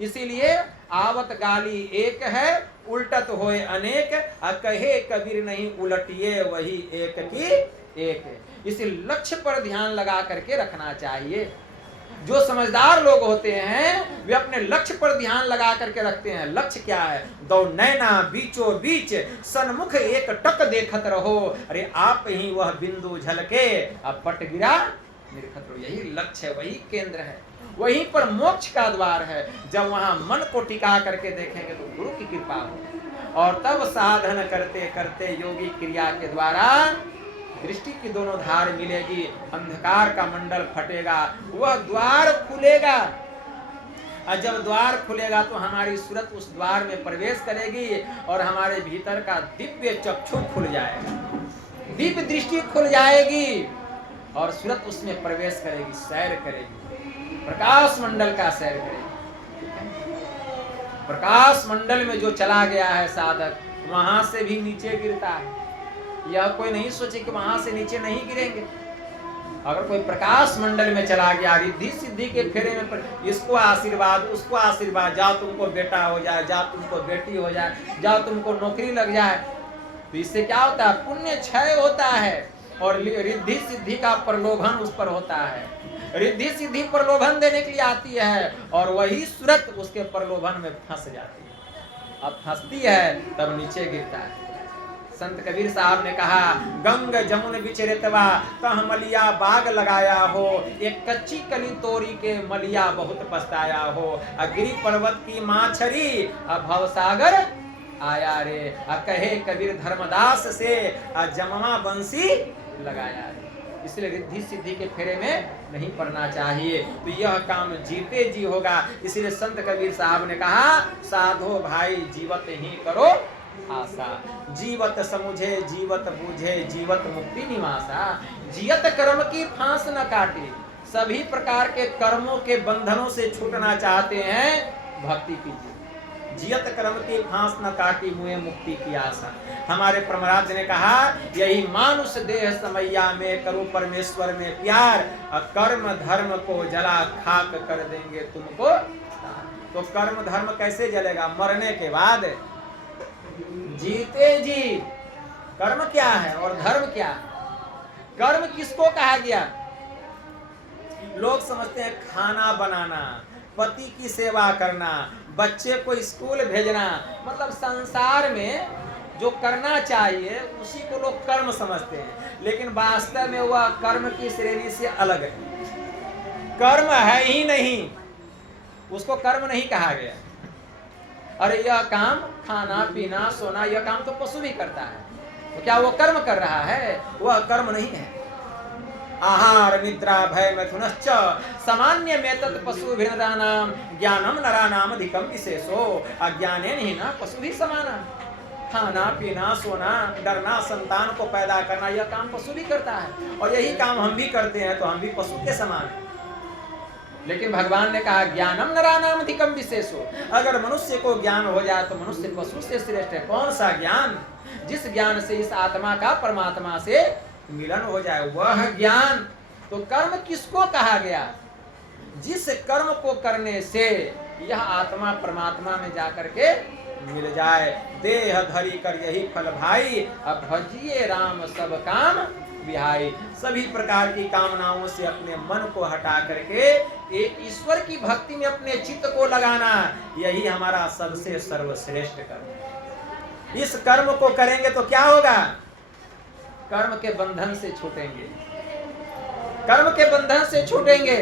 इसीलिए आवत गाली एक है, उल्टत होए अनेक, कहे कबीर नहीं उलटिए वही एक की एक है। इसी लक्ष्य पर ध्यान लगा करके रखना चाहिए। जो समझदार लोग होते हैं वे अपने लक्ष्य पर ध्यान लगा करके रखते हैं। लक्ष्य क्या है? दो नैना बीचों बीच, सन्मुख एक टक देखत रहो। अरे आप ही वह बिंदु झलके, अब पट गिरा निरखत रहो। यही लक्ष्य है, वही केंद्र है। वहीं पर मोक्ष का द्वार है। जब वहां मन को टिका करके देखेंगे तो गुरु की कृपा हो, और तब साधन करते करते योगी क्रिया के द्वारा दृष्टि की दोनों धार मिलेगी, अंधकार का मंडल फटेगा, वह द्वार खुलेगा। और जब द्वार खुलेगा तो हमारी सूरत उस द्वार में प्रवेश करेगी और हमारे भीतर का दिव्य चक्षु खुल जाएगा, दिव्य दृष्टि खुल जाएगी और सूरत उसमें प्रवेश करेगी, सैर करेगी, प्रकाश मंडल का सैर करेगी। प्रकाश मंडल में जो चला गया है साधक, वहां से भी नीचे गिरता है। यह कोई नहीं सोचे कि वहां से नीचे नहीं गिरेंगे। अगर कोई प्रकाश मंडल में चला गया, रिद्धि सिद्धि के फेरे में, इसको आशीर्वाद उसको आशीर्वाद, जाओ तुमको बेटा हो जाए, जाओ तुमको बेटी हो जाए, जाओ तुमको नौकरी लग जाए, तो इससे क्या होता है? पुण्य क्षय होता है और रिद्धि सिद्धि का प्रलोभन उस पर होता है। रिद्धि सिद्धि प्रलोभन देने के लिए आती है और वही सूरत उसके प्रलोभन में फंस जाती है। अब फंसती है तब नीचे गिरता है। संत कबीर साहब ने कहा, गंग जमुन बिचरतवा कह मलिया बाग लगाया हो, एक कच्ची कली तोरी के मलिया बहुत पछताया हो, गिरी पर्वत की माछरी भवसागर आया रे, कहे कबीर धर्मदास से जममा बंसी लगाया रे। इसलिए रिद्धि सिद्धि के फेरे में नहीं पड़ना चाहिए, तो यह काम जीते जी होगा। इसलिए संत कबीर साहब ने कहा, साधो भाई जीवत ही करो आशा, जीवत समुझे जीवत बूझे जीवत मुक्ति निवासा, जियत कर्म की फांस न काटे। सभी प्रकार के कर्मों के बंधनों से छूटना चाहते हैं, भक्ति कीजिए। जियत कर्म की फांस न काटी मुए मुक्ति की आशा। हमारे प्रमराज ने कहा, यही मानुष देह समैया में करो परमेश्वर में प्यार, कर्म धर्म को जला खाक कर देंगे तुमको। तो कर्म धर्म कैसे जलेगा? मरने के बाद। जीते जी कर्म क्या है और धर्म क्या है? कर्म किसको कहा गया? लोग समझते हैं खाना बनाना, पति की सेवा करना, बच्चे को स्कूल भेजना, मतलब संसार में जो करना चाहिए उसी को लोग कर्म समझते हैं, लेकिन वास्तव में वह कर्म की श्रेणी से अलग है। कर्म है ही नहीं, उसको कर्म नहीं कहा गया। अरे यह काम खाना पीना सोना, यह काम तो पशु भी करता है, तो क्या वो कर्म कर रहा है? वह कर्म नहीं है। आहार निद्रा भय मैथुनश्च सामान्य मेतत् पशु भिन्नदानाम ज्ञानम नरानाम अधिकम विशेषो, अज्ञानेन ही ना पशु भी समाना। खाना पीना सोना, डरना, संतान को पैदा करना, यह काम पशु भी करता है और यही काम हम भी करते हैं, तो हम भी पशु के समान हैं। लेकिन भगवान ने कहा, ज्ञानम नरानाम अधिकम विशेषो, अगर मनुष्य को ज्ञान हो जाए तो मनुष्य पशु से श्रेष्ठ है। कौन सा ज्ञान? जिस ज्ञान से इस आत्मा का परमात्मा से मिलन हो जाए, वह ज्ञान। तो कर्म किसको कहा गया? जिस कर्म को करने से यह आत्मा परमात्मा में जाकर के मिल जाए। देह धरी कर यही फल भाई, अब भजिए राम सब काम विहाई। सभी प्रकार की कामनाओं से अपने मन को हटा करके एक ईश्वर की भक्ति में अपने चित्त को लगाना, यही हमारा सबसे सर्वश्रेष्ठ कर्म है। इस कर्म को करेंगे तो क्या होगा? कर्म के बंधन से छूटेंगे, कर्म के बंधन से छूटेंगे।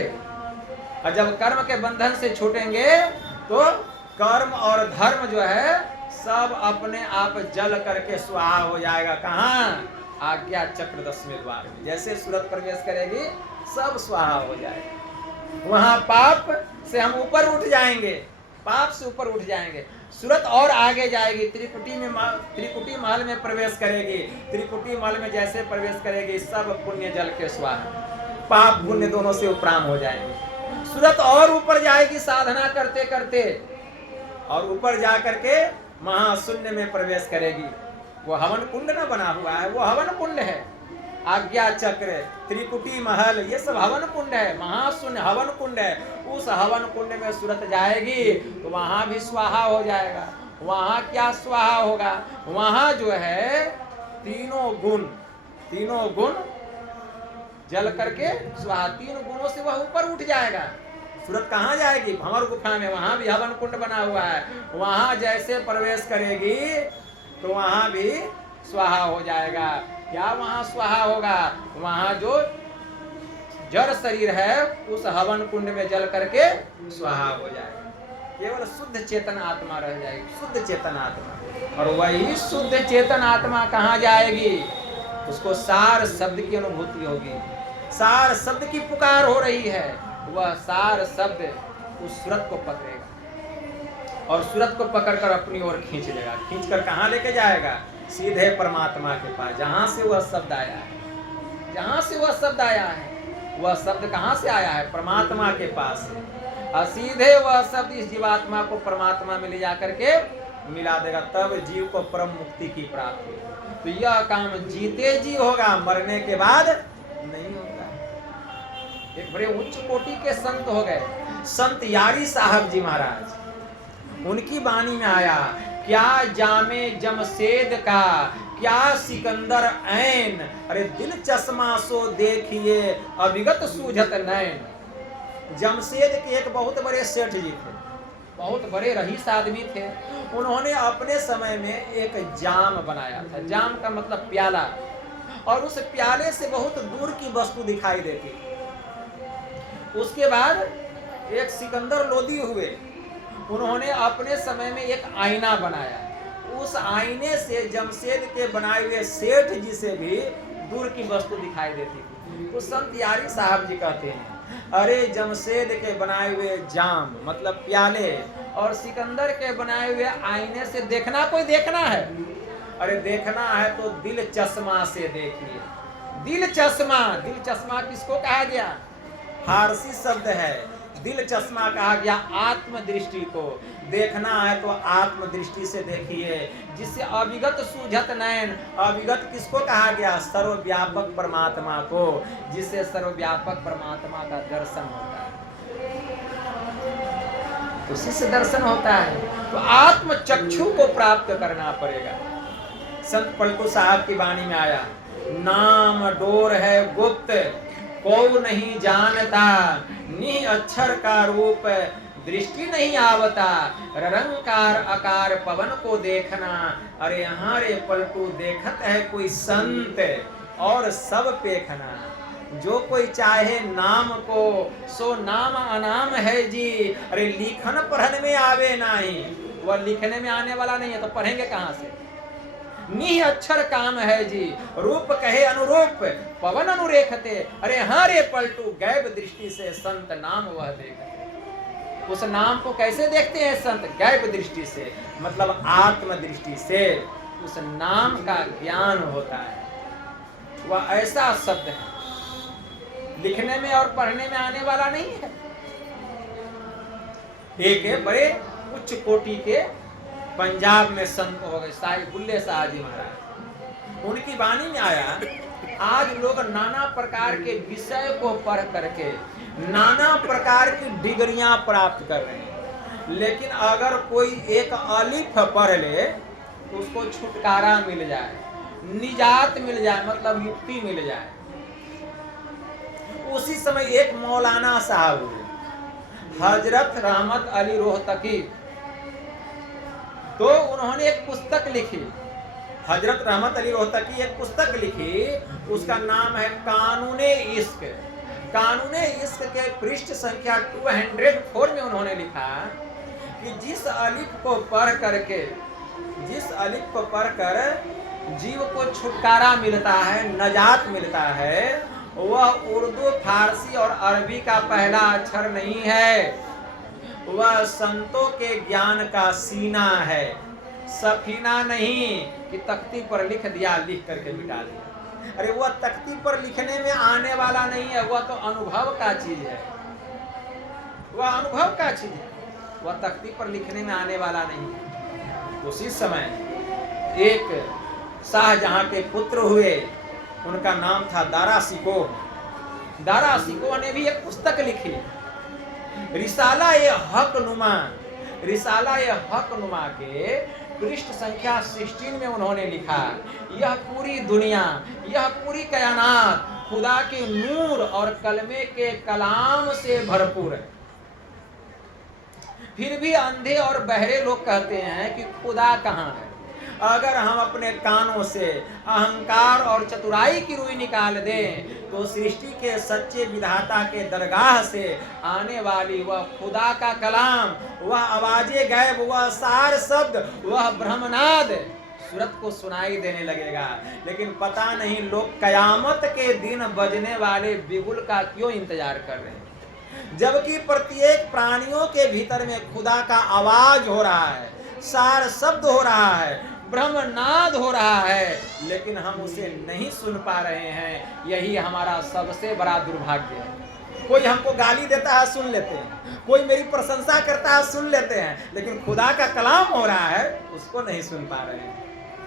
और जब कर्म के बंधन से छूटेंगे तो कर्म और धर्म जो है सब अपने आप जल करके स्वाहा हो जाएगा। कहाँ? आज्ञा चक्र 10वें द्वार में। जैसे सूरत प्रवेश करेगी सब स्वाहा हो जाएगा। वहां पाप से हम ऊपर उठ जाएंगे, पाप से ऊपर उठ जाएंगे। सूरत और आगे जाएगी, त्रिकुटी महल में प्रवेश करेगी। त्रिकुटी महल में जैसे प्रवेश करेगी सब पुण्य जल के स्वाहा, पाप पुण्य दोनों से उपराम हो जाएंगे। सूरत और ऊपर जाएगी साधना करते करते, और ऊपर जा करके महाशून्य में प्रवेश करेगी। वो हवन कुंड न बना हुआ है, वो हवन कुंड है। आज्ञा चक्र, त्रिकुटी महल, ये सब हवन कुंड है, महाशून्य हवन कुंड है। उस हवन कुंड में सूरत जाएगी तो वहां भी स्वाहा हो जाएगा। वहां क्या स्वाहा होगा? वहां जो है तीनों गुण जल करके स्वाहा, 3 गुणों से वह ऊपर उठ जाएगा। सूरत कहाँ जाएगी? भंवर गुफा में, वहां भी हवन कुंड बना हुआ है। वहां जैसे प्रवेश करेगी तो वहां भी स्वाहा हो जाएगा। क्या वहां स्वाहा होगा? वहां जो जड़ शरीर है उस हवन कुंड में जल करके स्वाहा हो जाएगा, केवल शुद्ध चेतन आत्मा रह जाएगी, शुद्ध चेतन आत्मा। और वही शुद्ध चेतन आत्मा कहाँ जाएगी? उसको सार शब्द की अनुभूति होगी, सार शब्द की पुकार हो रही है, वह सार शब्द उस सूरत को पकड़ेगा और सूरत को पकड़कर अपनी ओर खींच लेगा। खींच कर कहाँ लेके जाएगा? सीधे परमात्मा के पास, जहां से वह शब्द आया है, जहां से वह शब्द आया है। वह शब्द कहाँ से आया है? परमात्मा के पास से। और सीधे वह शब्द इस जीवात्मा को परमात्मा में ले जा करके मिला देगा, तब जीव को परम मुक्ति की प्राप्ति। तो यह काम जीते जी होगा, मरने के बाद नहीं होगा। एक बड़े उच्च कोटि के संत हो गए, संत यारी साहब जी महाराज। उनकी वाणी में आया, क्या जामे जमशेद का, क्या सिकंदर ऐन, अरे दिल चश्मा सो देखिए अविगत सूझत नैन। जमशेद के एक बहुत बड़े सेठ जी थे, बहुत बड़े रईस आदमी थे। उन्होंने अपने समय में एक जाम बनाया था। जाम का मतलब प्याला, और उस प्याले से बहुत दूर की वस्तु दिखाई देती थी। उसके बाद एक सिकंदर लोदी हुए, उन्होंने अपने समय में एक आईना बनाया। उस आईने से जमशेद के बनाए हुए सेठ जी से भी दूर की वस्तु दिखाई देती थी। तो संत यारी साहब जी कहते हैं, अरे जमशेद के बनाए हुए जाम मतलब प्याले और सिकंदर के बनाए हुए आईने से देखना कोई देखना है? अरे देखना है तो दिल चश्मा से देखिए। दिल चश्मा, दिल चश्मा किसको कहा गया? फारसी शब्द है, दिल चश्मा कहा गया आत्मदृष्टि को। देखना है तो आत्मदृष्टि से देखिए, जिससे अविगत सूझत नयन। अविगत किसको कहा गया? सर्वव्यापक परमात्मा को, जिससे सर्वव्यापक परमात्मा का दर्शन होता है, तो उसी से दर्शन होता है। तो आत्म चक्षु को प्राप्त करना पड़ेगा। संत पलटू साहब की वाणी में आया, नाम डोर है गुप्त को नहीं जानता, नि अक्षर का रूप दृष्टि नहीं आवता, रंकार आकार पवन को देखना। अरे यहाँ रे पलटू देखत है कोई संत और सब पेखना। जो कोई चाहे नाम को सो नाम अनाम है जी। अरे लिखन पढ़ने में आवे नहीं, वह लिखने में आने वाला नहीं है तो पढ़ेंगे कहाँ से? नी अक्षर काम है जी, रूप कहे अनुरूप पवन अनुरेखते। अरे हाँ रे पलटू गैब दृष्टि से संत नाम वह देखते। उस नाम को कैसे देखते हैं संत? गैब दृष्टि से, मतलब आत्म दृष्टि से उस नाम का ज्ञान होता है। वह ऐसा शब्द है, लिखने में और पढ़ने में आने वाला नहीं है। एक बड़े उच्च कोटि के पंजाब में संत हो गए, साहिब बुल्ले शाह जी महाराज। उनकी वाणी में आया, आज लोग नाना प्रकार के विषय को पढ़ करके नाना प्रकार की डिग्रियां प्राप्त कर रहे हैं, लेकिन अगर कोई एक अलिफ पढ़ ले तो उसको छुटकारा मिल जाए, निजात मिल जाए, मतलब मुक्ति मिल जाए। उसी समय एक मौलाना साहब हुए, हजरत रहमत अली रोहतकी। तो उन्होंने एक पुस्तक लिखी, हजरत रहमत अली रोहतकी एक पुस्तक लिखी, उसका नाम है कानूने इश्क। कानूने इश्क के पृष्ठ संख्या 204 में उन्होंने लिखा कि जिस अलिफ को पढ़कर जीव को छुटकारा मिलता है, नजात मिलता है, वह उर्दू, फारसी और अरबी का पहला अक्षर नहीं है, वह संतों के ज्ञान का सीना है। सफीना नहीं कि तख्ती पर लिख दिया, लिख करके मिटा दिया। अरे वह तख्ती पर लिखने में आने वाला नहीं है, वह तो अनुभव का चीज है, वह अनुभव का चीज है, वह तख्ती पर लिखने में आने वाला नहीं है। उसी समय एक शाहजहां के पुत्र हुए, उनका नाम था दारा शिकोह। दारा शिकोह ने भी एक पुस्तक लिखी, रिसाला ए हक नुमा। रिसाला ए हक नुमा के पृष्ठ संख्या 16 में उन्होंने लिखा, यह पूरी दुनिया, यह पूरी कायनात खुदा के नूर और कलमे के कलाम से भरपूर है। फिर भी अंधे और बहरे लोग कहते हैं कि खुदा कहाँ है। अगर हम अपने कानों से अहंकार और चतुराई की रुई निकाल दें तो सृष्टि के सच्चे विधाता के दरगाह से आने वाली वह खुदा का कलाम, वह आवाज़े गैब, वह सार शब्द, वह ब्रह्मनाद सूरत को सुनाई देने लगेगा। लेकिन पता नहीं लोग कयामत के दिन बजने वाले बिगुल का क्यों इंतजार कर रहे हैं, जबकि प्रत्येक प्राणियों के भीतर में खुदा का आवाज हो रहा है, सार शब्द हो रहा है, ब्रह्मनाद हो रहा है, लेकिन हम उसे नहीं सुन पा रहे हैं। यही हमारा सबसे बड़ा दुर्भाग्य है। कोई हमको गाली देता है सुन लेते हैं, कोई मेरी प्रशंसा करता है सुन लेते हैं, लेकिन खुदा का कलाम हो रहा है उसको नहीं सुन पा रहे हैं।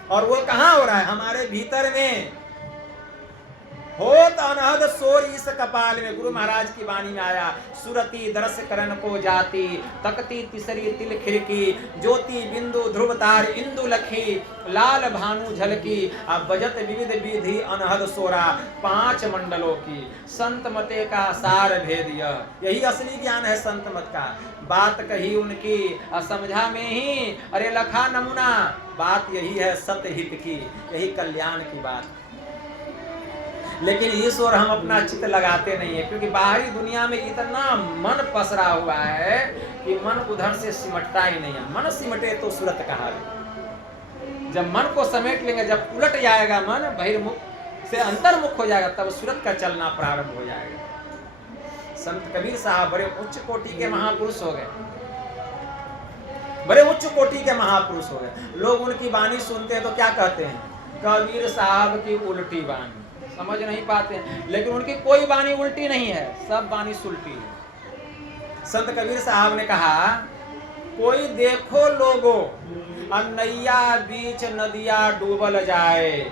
और वो कहाँ हो रहा है? हमारे भीतर में। होत अनहद सोर इस कपाल में, गुरु महाराज की वाणी में आया, सुरती दरस करण को जाती, तकती तिसरी तिल खिड़की, ज्योति बिंदु ध्रुव तार इंदु लखी, लाल भानु झलकी, अब बजत विविध विधि अनहद सोरा, 5 मंडलों की। संत मते का सार भेद यही असली ज्ञान है संत मत का। बात कही उनकी असमझा में ही, अरे लखा नमूना, बात यही है सत्य हित की, यही कल्याण की बात। लेकिन इस ओर हम अपना चित्त लगाते नहीं है, क्योंकि बाहरी दुनिया में इतना मन पसरा हुआ है कि मन उधर से सिमटता ही नहीं है। मन सिमटे तो सूरत कहाँ है। जब मन को समेट लेंगे, जब उलट जाएगा मन, बहिर्मुख से अंतर्मुख हो जाएगा, तब सूरत का चलना प्रारंभ हो जाएगा। संत कबीर साहब बड़े उच्च कोटि के महापुरुष हो गए, बड़े उच्च कोटि के महापुरुष हो गए। लोग उनकी वाणी सुनते हैं तो क्या कहते हैं? कबीर साहब की उल्टी वाणी, समझ नहीं पाते हैं। लेकिन उनकी कोई वाणी उल्टी नहीं है, सब वाणी सुलटी है। संत कबीर साहब ने कहा, कोई देखो लोगो नैया बीच नदिया डूबल जाए,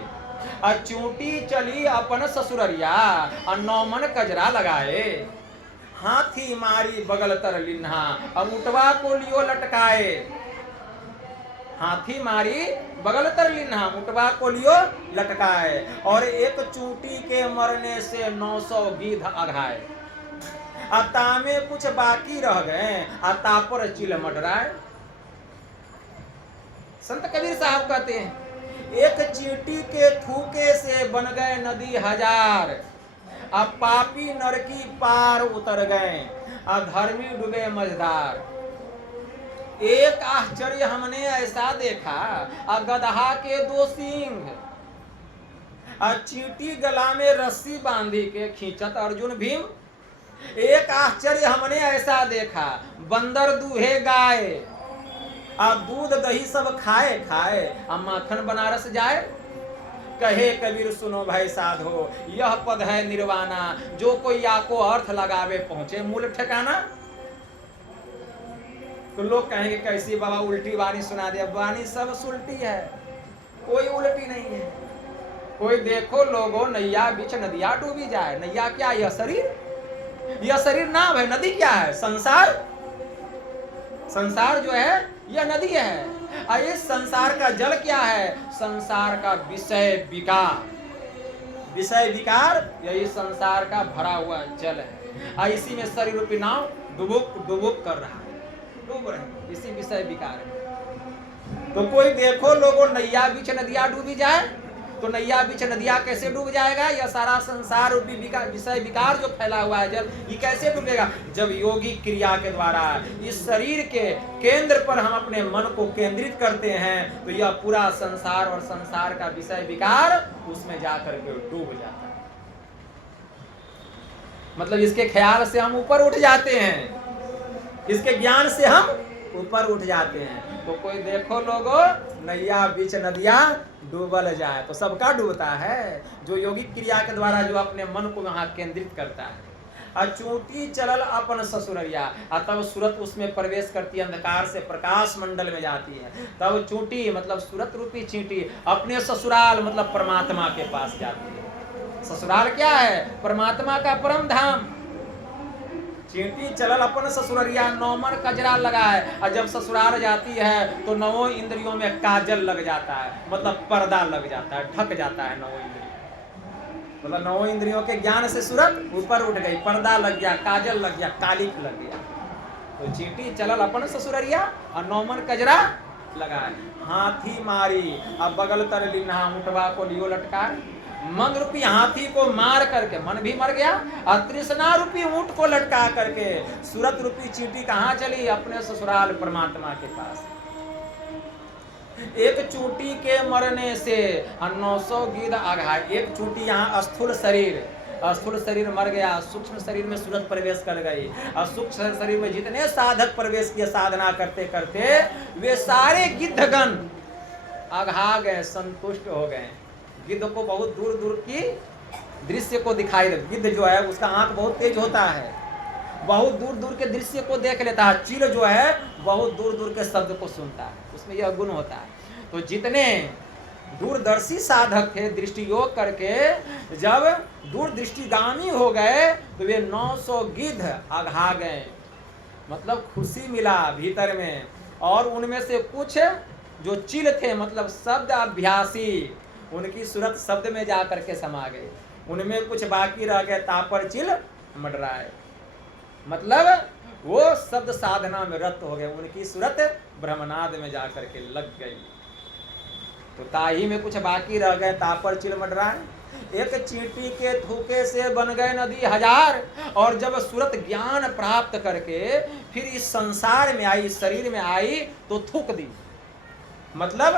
चूंटी चली अपन ससुररिया, 9 मन कजरा लगाए, हाथी मारी बगल तर लिन्हा, उठवा को लियो लटकाए, हाथी मारी बगल तर लिन्हा, मुटवा को लियो लटकाए, और एक चूंटी के मरने से 900 गिद्ध अघाए, अता में कुछ बाकी रह गए, अता पर चिल मडराए। संत कबीर साहब कहते हैं, एक चींटी के थूके से बन गए नदी हजार, अब पापी नरकी पार उतर गए, अधर्मी डूबे मझधार। एक आश्चर्य हमने ऐसा देखा, गदहा के 2 सींग, चींटी गला में रस्सी बांधी के खींचत अर्जुन भीम। एक आश्चर्य हमने ऐसा देखा, बंदर दूहे गाय, दूध दही सब खाए खाए, माखन बनारस जाए। कहे कबीर सुनो भाई साधो, यह पद है निर्वाणा, जो कोई आको अर्थ लगावे पहुंचे मूल ठिकाना। तो लोग कहेंगे कैसी बाबा उल्टी वाणी सुना दिया। वाणी सब सुलटी है, कोई उल्टी नहीं है। कोई देखो लोगों नैया बीच नदिया डूबी जाए। नैया क्या? यह शरीर, यह शरीर नाम है। नदी क्या है? संसार। संसार जो है यह नदी है। और इस संसार का जल क्या है? संसार का विषय विकार। विषय विकार यही संसार का भरा हुआ जल है। और इसी में शरीर रूपी नाव डुबुक डुबुक कर रहा है, डूब रहे, इसी विषय विकार है। तो कोई देखो लोगों नैया बीच नदिया डूबी जाए, तो नैया बीच नदिया कैसे डूब जाएगा? यह सारा संसार रूपी विषय विकार जो फैला हुआ है जल, ये कैसे डूबेगा? जब योगी क्रिया के द्वारा इस शरीर के केंद्र पर हम अपने मन को केंद्रित करते हैं, तो यह पूरा संसार और संसार का विषय विकार उसमें जाकर के डूब जाता है। मतलब इसके ख्याल से हम ऊपर उठ जाते हैं, इसके ज्ञान से हम ऊपर उठ जाते हैं। तो कोई देखो लोगो नैया बीच नदिया डूबल जाए, तो सबका डूबता है जो योगिक क्रिया के द्वारा जो अपने मन को वहां केंद्रित करता है। चूंटी चलल अपन ससुररिया, तब सूरत उसमें प्रवेश करती है, अंधकार से प्रकाश मंडल में जाती है। तब चूंटी मतलब सूरत रूपी चींटी अपने ससुराल मतलब परमात्मा के पास जाती है। ससुराल क्या है? परमात्मा का परम धाम। चींटी चलल अपन ससुररिया, 9 मन कजरा लगाए। और जब ससुराल जाती है तो 9 इंद्रियों में काजल लग जाता है, मतलब पर्दा लग जाता है, ढक जाता है 9 इंद्रियों। मतलब 9 इंद्रियों के ज्ञान से सूरत ऊपर उठ गई, पर्दा लग गया, काजल लग गया, कालिक लग गया। तो चींटी चलल अपन ससुररिया और 9 मन कजरा लगाए। हाथी मारी अब बगल तर लिन्हा, ऊँटवा को लियो लटकाए। मन रूपी हाथी को मार करके मन भी मर गया, और तृष्णा रूपी ऊंट को लटका करके सूरत रूपी चींटी कहाँ चली? अपने ससुराल परमात्मा के पास। एक चूंटी के मरने से 900 गिद्ध आघात। एक चूंटी यहाँ स्थूल शरीर मर गया, सूक्ष्म शरीर में सूरत प्रवेश कर गई, और सूक्ष्म शरीर में जितने साधक प्रवेश किए साधना करते करते वे सारे गिद्धगण आघा गए, संतुष्ट हो गए। गिद्ध को बहुत दूर दूर की दृश्य को दिखाई दे। गिद्ध जो है उसका आंख बहुत तेज होता है, बहुत दूर दूर के दृश्य को देख लेता है। चील जो है बहुत दूर दूर के शब्द को सुनता है, उसमें यह गुण होता है। तो जितने दूरदर्शी साधक थे दृष्टि योग करके जब दूरदृष्टिगामी हो गए तो वे 900 गिद्ध आघा गए, मतलब खुशी मिला भीतर में। और उनमें से कुछ जो चील थे मतलब शब्द अभ्यासी, उनकी सूरत शब्द में जा करके समा गए। उनमें कुछ बाकी रह गए, तापर चिल मंडराए, मतलब वो शब्द साधना में रत हो गए, उनकी सूरत ब्रह्मनाद में जा करके लग गई। तो ताही में कुछ बाकी रह गए, तापर चिल मंडराए। एक चींटी के थूके से बन गए नदी हजार, और जब सूरत ज्ञान प्राप्त करके फिर इस संसार में आई, इस शरीर में आई, तो थूक दी, मतलब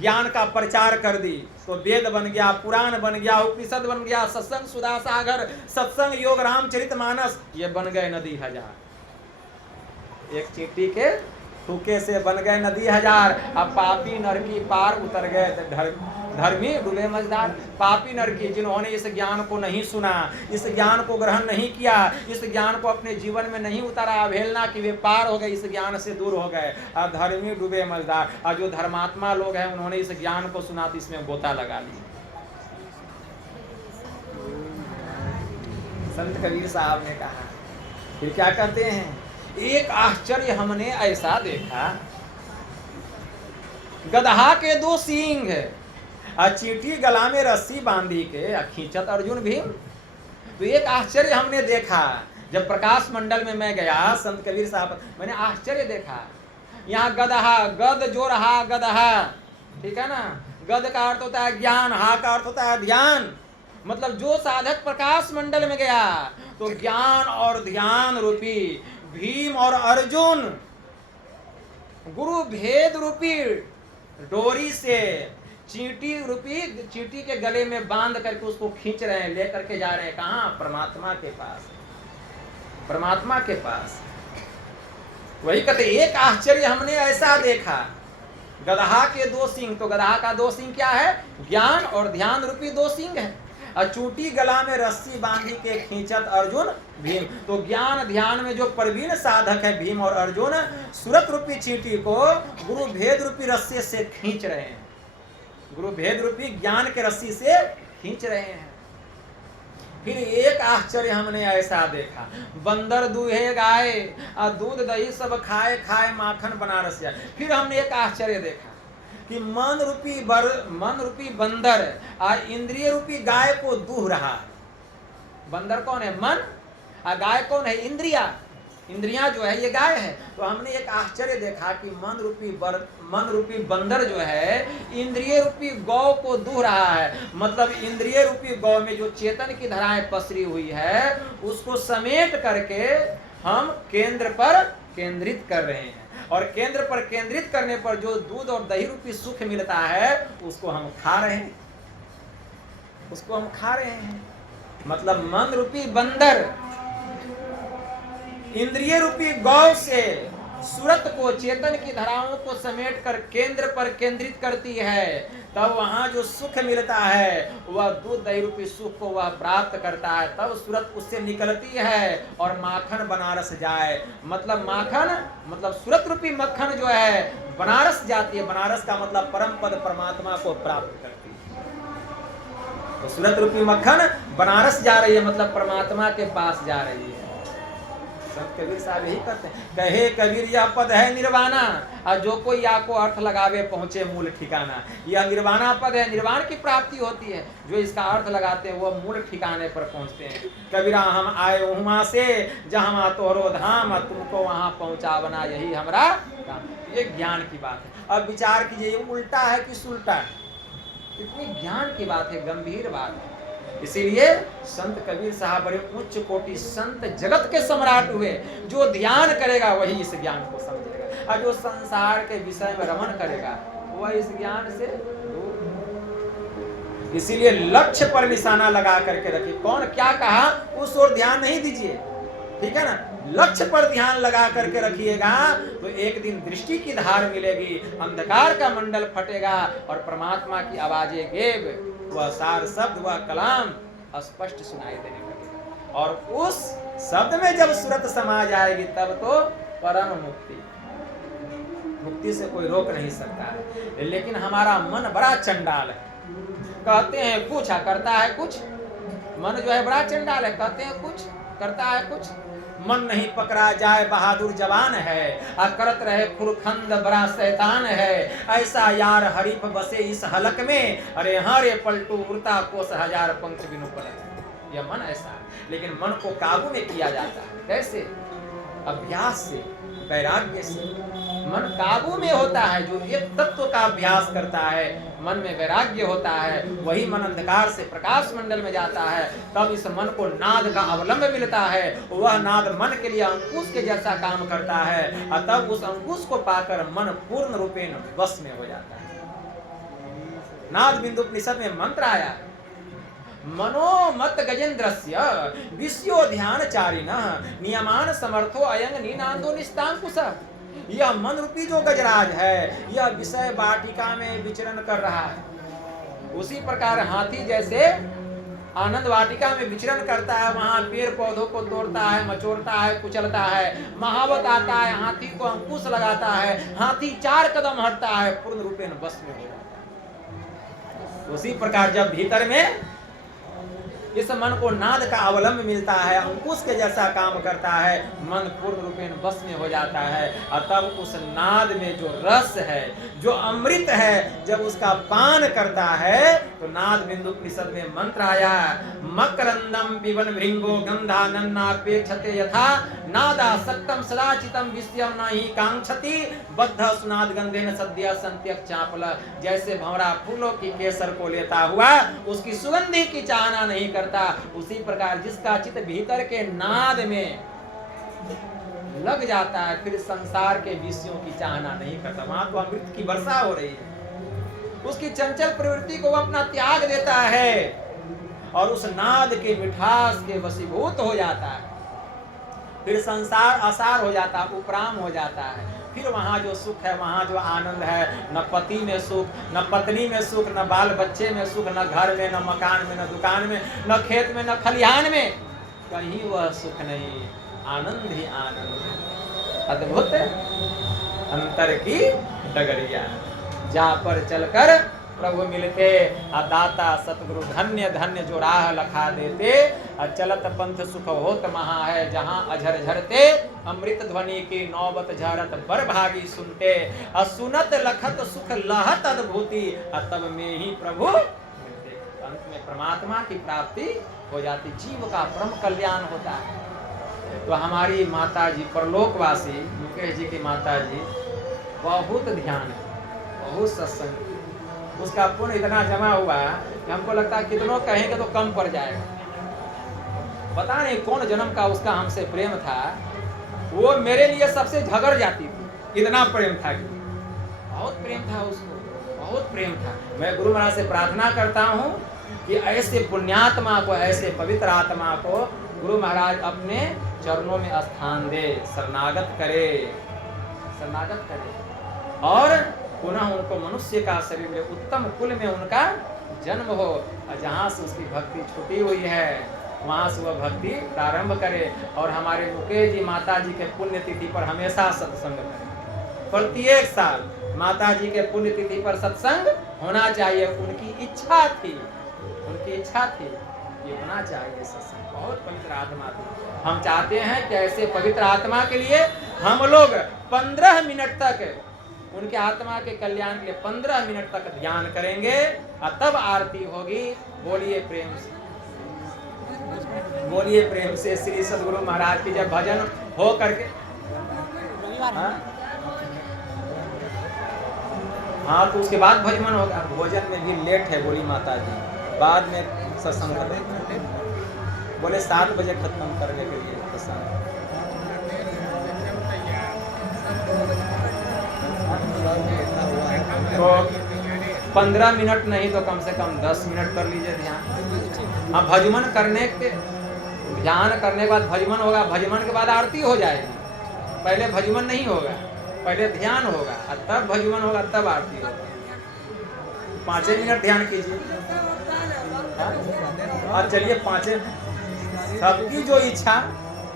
ज्ञान का प्रचार कर दी। तो वेद बन गया, पुराण बन गया, उपनिषद बन गया, सत्संग सुधा सागर, सत्संग योग रामचरितमानस, ये बन गए नदी हजार। एक चींटी के थूके से बन गए नदी हजार। अब पापी नरकी पार उतर गए, धर्मी डूबे मझधार। पापी नरकी जिन्होंने इस ज्ञान को नहीं सुना, इस ज्ञान को ग्रहण नहीं किया, इस ज्ञान को अपने जीवन में नहीं उतारा, अवहेलना की, वे पार हो गए, इस ज्ञान से दूर हो गए। और धर्मी डूबे मझधार। और जो धर्मात्मा लोग हैं उन्होंने इस ज्ञान को सुना तो इसमें गोता लगा लिया। संत कबीर साहब ने कहा, फिर क्या करते हैं? एक आश्चर्य हमने ऐसा देखा, गदहा के 2 सींग, चींटी गला में रस्सी बांधी के खींचत अर्जुन भीम। तो एक आश्चर्य हमने देखा, जब प्रकाश मंडल में मैं गया संत कबीर साहब, मैंने आश्चर्य देखा। यहाँ गदहा, गद जो रहा गदहा, ठीक है ना, गद का अर्थ होता है ज्ञान, हा का अर्थ होता है ध्यान। मतलब जो साधक प्रकाश मंडल में गया तो ज्ञान और ध्यान रूपी भीम और अर्जुन गुरु भेद रूपी डोरी से चींटी के गले में बांध करके उसको खींच रहे हैं, लेकर के जा रहे हैं। कहाँ? परमात्मा के पास, परमात्मा के पास। वही कहते एक आश्चर्य हमने ऐसा देखा, गदहा के 2 सींग। तो गदहा का 2 सींग क्या है? ज्ञान और ध्यान रूपी 2 सींग है। और चूंटी गला में रस्सी बांधी के खींचत अर्जुन भीम। तो ज्ञान ध्यान में जो प्रवीण साधक है भीम और अर्जुन, सूरत रूपी चींटी को गुरु भेद रूपी रस्सी से खींच रहे हैं, गुरु भेद रूपी ज्ञान के रस्सी से खींच रहे हैं। फिर एक आश्चर्य हमने ऐसा देखा, बंदर दूहे गाय, दूध दही सब खाए खाए माखन बनारस जाए। फिर हमने एक आश्चर्य देखा कि मन रूपी बंदर इंद्रिय रूपी गाय को दूह रहा है। बंदर कौन है? मन। और गाय कौन है? इंद्रियां जो है ये गाय है। तो हमने एक आश्चर्य देखा कि मन रूपी बंदर जो है इंद्रिय रूपी गौ को दूह रहा है। मतलब इंद्रिय रूपी गौ में जो चेतन की धाराएं पसरी हुई है उसको समेट करके हम केंद्र पर केंद्रित कर रहे हैं, और केंद्र पर केंद्रित करने पर जो दूध और दही रूपी सुख मिलता है उसको हम खा रहे हैं, उसको हम खा रहे हैं। मतलब मन रूपी बंदर इंद्रिय रूपी गौ से सूरत को, चेतन की धाराओं को समेट कर केंद्र पर केंद्रित करती है, तब वहां जो सुख मिलता है वह दूध दही रूपी सुख को वह प्राप्त करता है। तब सूरत उससे निकलती है और माखन बनारस जाए। मतलब माखन मतलब सूरत रूपी मक्खन जो है बनारस जाती है। बनारस का मतलब परम पद परमात्मा को प्राप्त करती है। तो सूरत रूपी मक्खन बनारस जा रही है, मतलब परमात्मा के पास जा रही है। संत कबीर साहब यही करते हैं, कहे कबीर यह पद है निर्वाणा, और जो कोई आपको अर्थ लगावे पहुंचे मूल ठिकाना। यह निर्वाणा पद है, निर्वाण की प्राप्ति होती है। जो इसका अर्थ लगाते हैं वह मूल ठिकाने पर पहुंचते हैं। कबीरा हम आए वहाँ से जहाँ तोहरो धाम, तुमको वहाँ पहुँचावना यही हमारा काम। ये ज्ञान की बात है। अब विचार कीजिए ये उल्टा है कि सुल्टा है। कितनी ज्ञान की बात है, गंभीर बात है। इसीलिए संत कबीर साहब बड़े उच्च कोटि संत, जगत के सम्राट हुए। जो ध्यान करेगा वही इस ज्ञान को समझेगा, और जो संसार के विषय में रमण करेगा वह इस ज्ञान से दूर। इसीलिए लक्ष्य पर निशाना लगा करके रखिए। कौन क्या कहा उस ओर ध्यान नहीं दीजिए, ठीक है ना। लक्ष्य पर ध्यान लगा करके रखिएगा तो एक दिन दृष्टि की धार मिलेगी, अंधकार का मंडल फटेगा और परमात्मा की आवाजें गेब, वह सार शब्द, वह कलाम स्पष्ट सुनाई देने लगेगा। और उस शब्द में जब सूरत समा जाएगी तब तो परम मुक्ति, मुक्ति से कोई रोक नहीं सकता है। लेकिन हमारा मन बड़ा चंडाल है, कहते हैं कुछ करता है कुछ। मन जो है बड़ा चंडाल है, कहते हैं कुछ करता है कुछ। मन नहीं पकड़ा जाए बहादुर जवान है, करत रहे फुरखंद बड़ा शैतान है। ऐसा यार हरीफ बसे इस हलक में, अरे हरे पलटू उड़ता कोस हजार पंख बिनु पलक। यह मन ऐसा है। लेकिन मन को काबू में किया जाता है कैसे? अभ्यास से, वैराग्य से। मन काबू में होता है जो एक तत्व का अभ्यास करता है, मन में वैराग्य होता है, वही मन अंधकार से प्रकाश मंडल में जाता है। तब इस मन को नाद का अवलंब मिलता है, वह नाद मन के लिए अंकुश के जैसा काम करता है, और तब उस अंकुश को पाकर मन पूर्ण रूपेण वश में हो जाता है। नाद बिंदु उपनिषद में मंत्र आया, मनोमत गजेंद्रस्य विषयो ध्यान चारिणः नियमान समर्थो अयंग नीनांदो निस्तांकुश। यह मन रूपी जो गजराज है, यह विषय वाटिका में विचरण कर रहा है। उसी प्रकार हाथी जैसे आनंद वाटिका में विचरण करता है, वहां पेड़ पौधों को तोड़ता है, मचोड़ता है, कुचलता है। महावत आता है, हाथी को अंकुश लगाता है, हाथी 4 कदम हटता है, पूर्ण रूपेण वश में हो जाता है। उसी प्रकार जब भीतर में इस मन को नाद का अवलंब मिलता है, अंकुश के जैसा काम करता है, मन पूर्ण रूपेण वश में हो जाता है। और तब उस नाद में जो रस है, जो अमृत है, जब उसका पान करता है तो नाद बिंदु उपनिषद में मंत्र आया, मकरंदम पिबन भृंगो गंधा नन्नापेक्षते यथा नादा सक्तम सदाचितम विषयम नहि कांक्षति बद्ध सुनाद गंधेन सद्य संत्यक चापल। जैसे भंवरा फूलों की केसर को लेता हुआ उसकी सुगंधी की चाहना नहीं करता, उसी प्रकार जिसका चित्त भीतर के नाद में लग जाता है फिर संसार के विषयों की चाहना नहीं करता। वहां तो अमृत की वर्षा हो रही है, उसकी चंचल प्रवृत्ति को वह अपना त्याग देता है और उस नाद के मिठास के वशीभूत हो जाता है। फिर संसार आसार हो जाता है, उपराम हो जाता है। फिर वहाँ जो सुख है, वहाँ जो आनंद है, न पति में सुख, न पत्नी में सुख, न बाल बच्चे में सुख, न घर में, न मकान में, न दुकान में, न खेत में, न खलिहान में, कहीं वह सुख नहीं, आनंद ही आनंद। अद्भुत अंतर की डगरिया, जहाँ पर चलकर प्रभु मिलते, दाता सतगुरु धन्य धन्य जो राह लखा देते, चलत पंथ सुख होत महा है, जहाँ अझर झरते अमृत ध्वनि की नौबत झरत बर भागी सुनते, सुनत लखत सुख लहत अद्भुति, तब में ही प्रभु मिलते। अंत में परमात्मा की प्राप्ति हो जाती, जीव का परम कल्याण होता है। तो हमारी माता जी परलोकवासी मुकेश जी की माता जी बहुत ध्यान है, बहुत सत्संग, उसका पुण्य इतना जमा हुआ कि हमको लगता है कितनों कहेंगे तो कम पड़ जाएगा। पता नहीं कौन जन्म का उसका हमसे प्रेम था, वो मेरे लिए सबसे झगड़ जाती थी, इतना प्रेम था कि बहुत प्रेम था उसको, बहुत प्रेम था। मैं गुरु महाराज से प्रार्थना करता हूँ कि ऐसे पुण्यात्मा को, ऐसे पवित्र आत्मा को गुरु महाराज अपने चरणों में स्थान दे, शरणागत करे, शरणागत करे और पुनः उनको मनुष्य का शरीर में, उत्तम कुल में उनका जन्म हो, और जहाँ से उसकी भक्ति छुटी हुई है वहाँ से वह भक्ति प्रारंभ करे। और हमारे मुकेश जी माता जी के पुण्यतिथि पर हमेशा सत्संग करें। प्रत्येक साल माता जी के पुण्यतिथि पर सत्संग होना चाहिए। उनकी इच्छा थी, उनकी इच्छा थी कि होना चाहिए सत्संग। बहुत पवित्र आत्मा थी। हम चाहते हैं कि ऐसे पवित्र आत्मा के लिए हम लोग 15 मिनट तक उनके आत्मा के कल्याण के लिए 15 मिनट तक ध्यान करेंगे और तब आरती होगी। बोलिए प्रेम से, बोलिए प्रेम से श्री सद्गुरु महाराज की जब भजन हो करके हाँ तो उसके बाद भजमन होगा। भोजन में भी लेट है, बोली माता जी, बाद में सत्संग खत्म, बोले 7 बजे खत्म करने के लिए सत्संग। तो 15 मिनट नहीं तो कम से कम 10 मिनट कर लीजिए ध्यान। हाँ भजमन करने के, ध्यान करने के बाद भजमन होगा, भजमन के बाद आरती हो जाएगी। पहले भजमन नहीं होगा, पहले ध्यान होगा और तब भजमन होगा, तब आरती होगा। 5 मिनट ध्यान कीजिए। और चलिए 5, सबकी जो इच्छा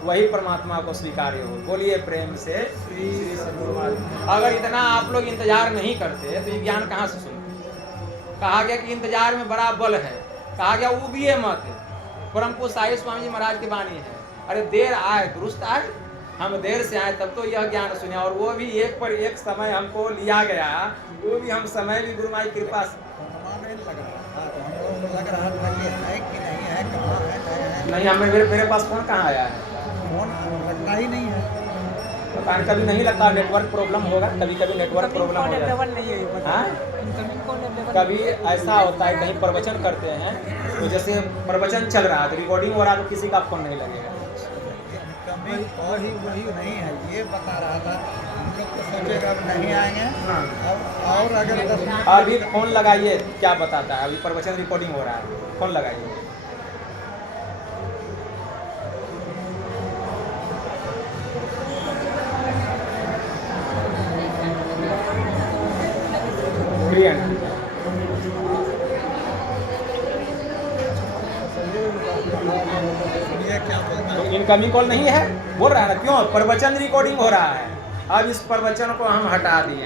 वही परमात्मा को स्वीकार्य हो। बोलिए प्रेम से श्री श्री सद्गुरु महाराज। अगर इतना आप लोग इंतजार नहीं करते तो ये ज्ञान कहाँ से सुनते। कहा गया कि इंतजार में बड़ा बल है, कहा गया उबिए मत। परम पूज्य साईं स्वामी जी महाराज की वाणी है, अरे देर आए दुरुस्त आए। हम देर से आए तब तो यह ज्ञान सुने, और वो भी एक पर एक समय हमको लिया गया, वो भी हम समय भी गुरु माई कृपा से नहीं। हमें मेरे पास फोन कहाँ आया है, फोन लगता ही नहीं है, तो कभी नहीं लगता। नेटवर्क प्रॉब्लम होगा, कभी कभी नेटवर्क प्रॉब्लम हो जाता है। हाँ? कभी ऐसा होता है कहीं प्रवचन करते हैं तो जैसे प्रवचन चल रहा है तो रिकॉर्डिंग हो रहा है तो किसी का फोन नहीं लगेगा। वही नहीं है, ये बता रहा था। हम लोग तो सोचेगा अब नहीं आएंगे। हाँ। और अगर अभी फोन लगाइए, क्या बताता है, अभी प्रवचन रिकॉर्डिंग हो रहा है, फोन लगाइए। तो इनकमिंग कॉल नहीं है, बोल रहा है ना, क्यों प्रवचन रिकॉर्डिंग हो रहा है। अब इस प्रवचन को हम हटा दिए।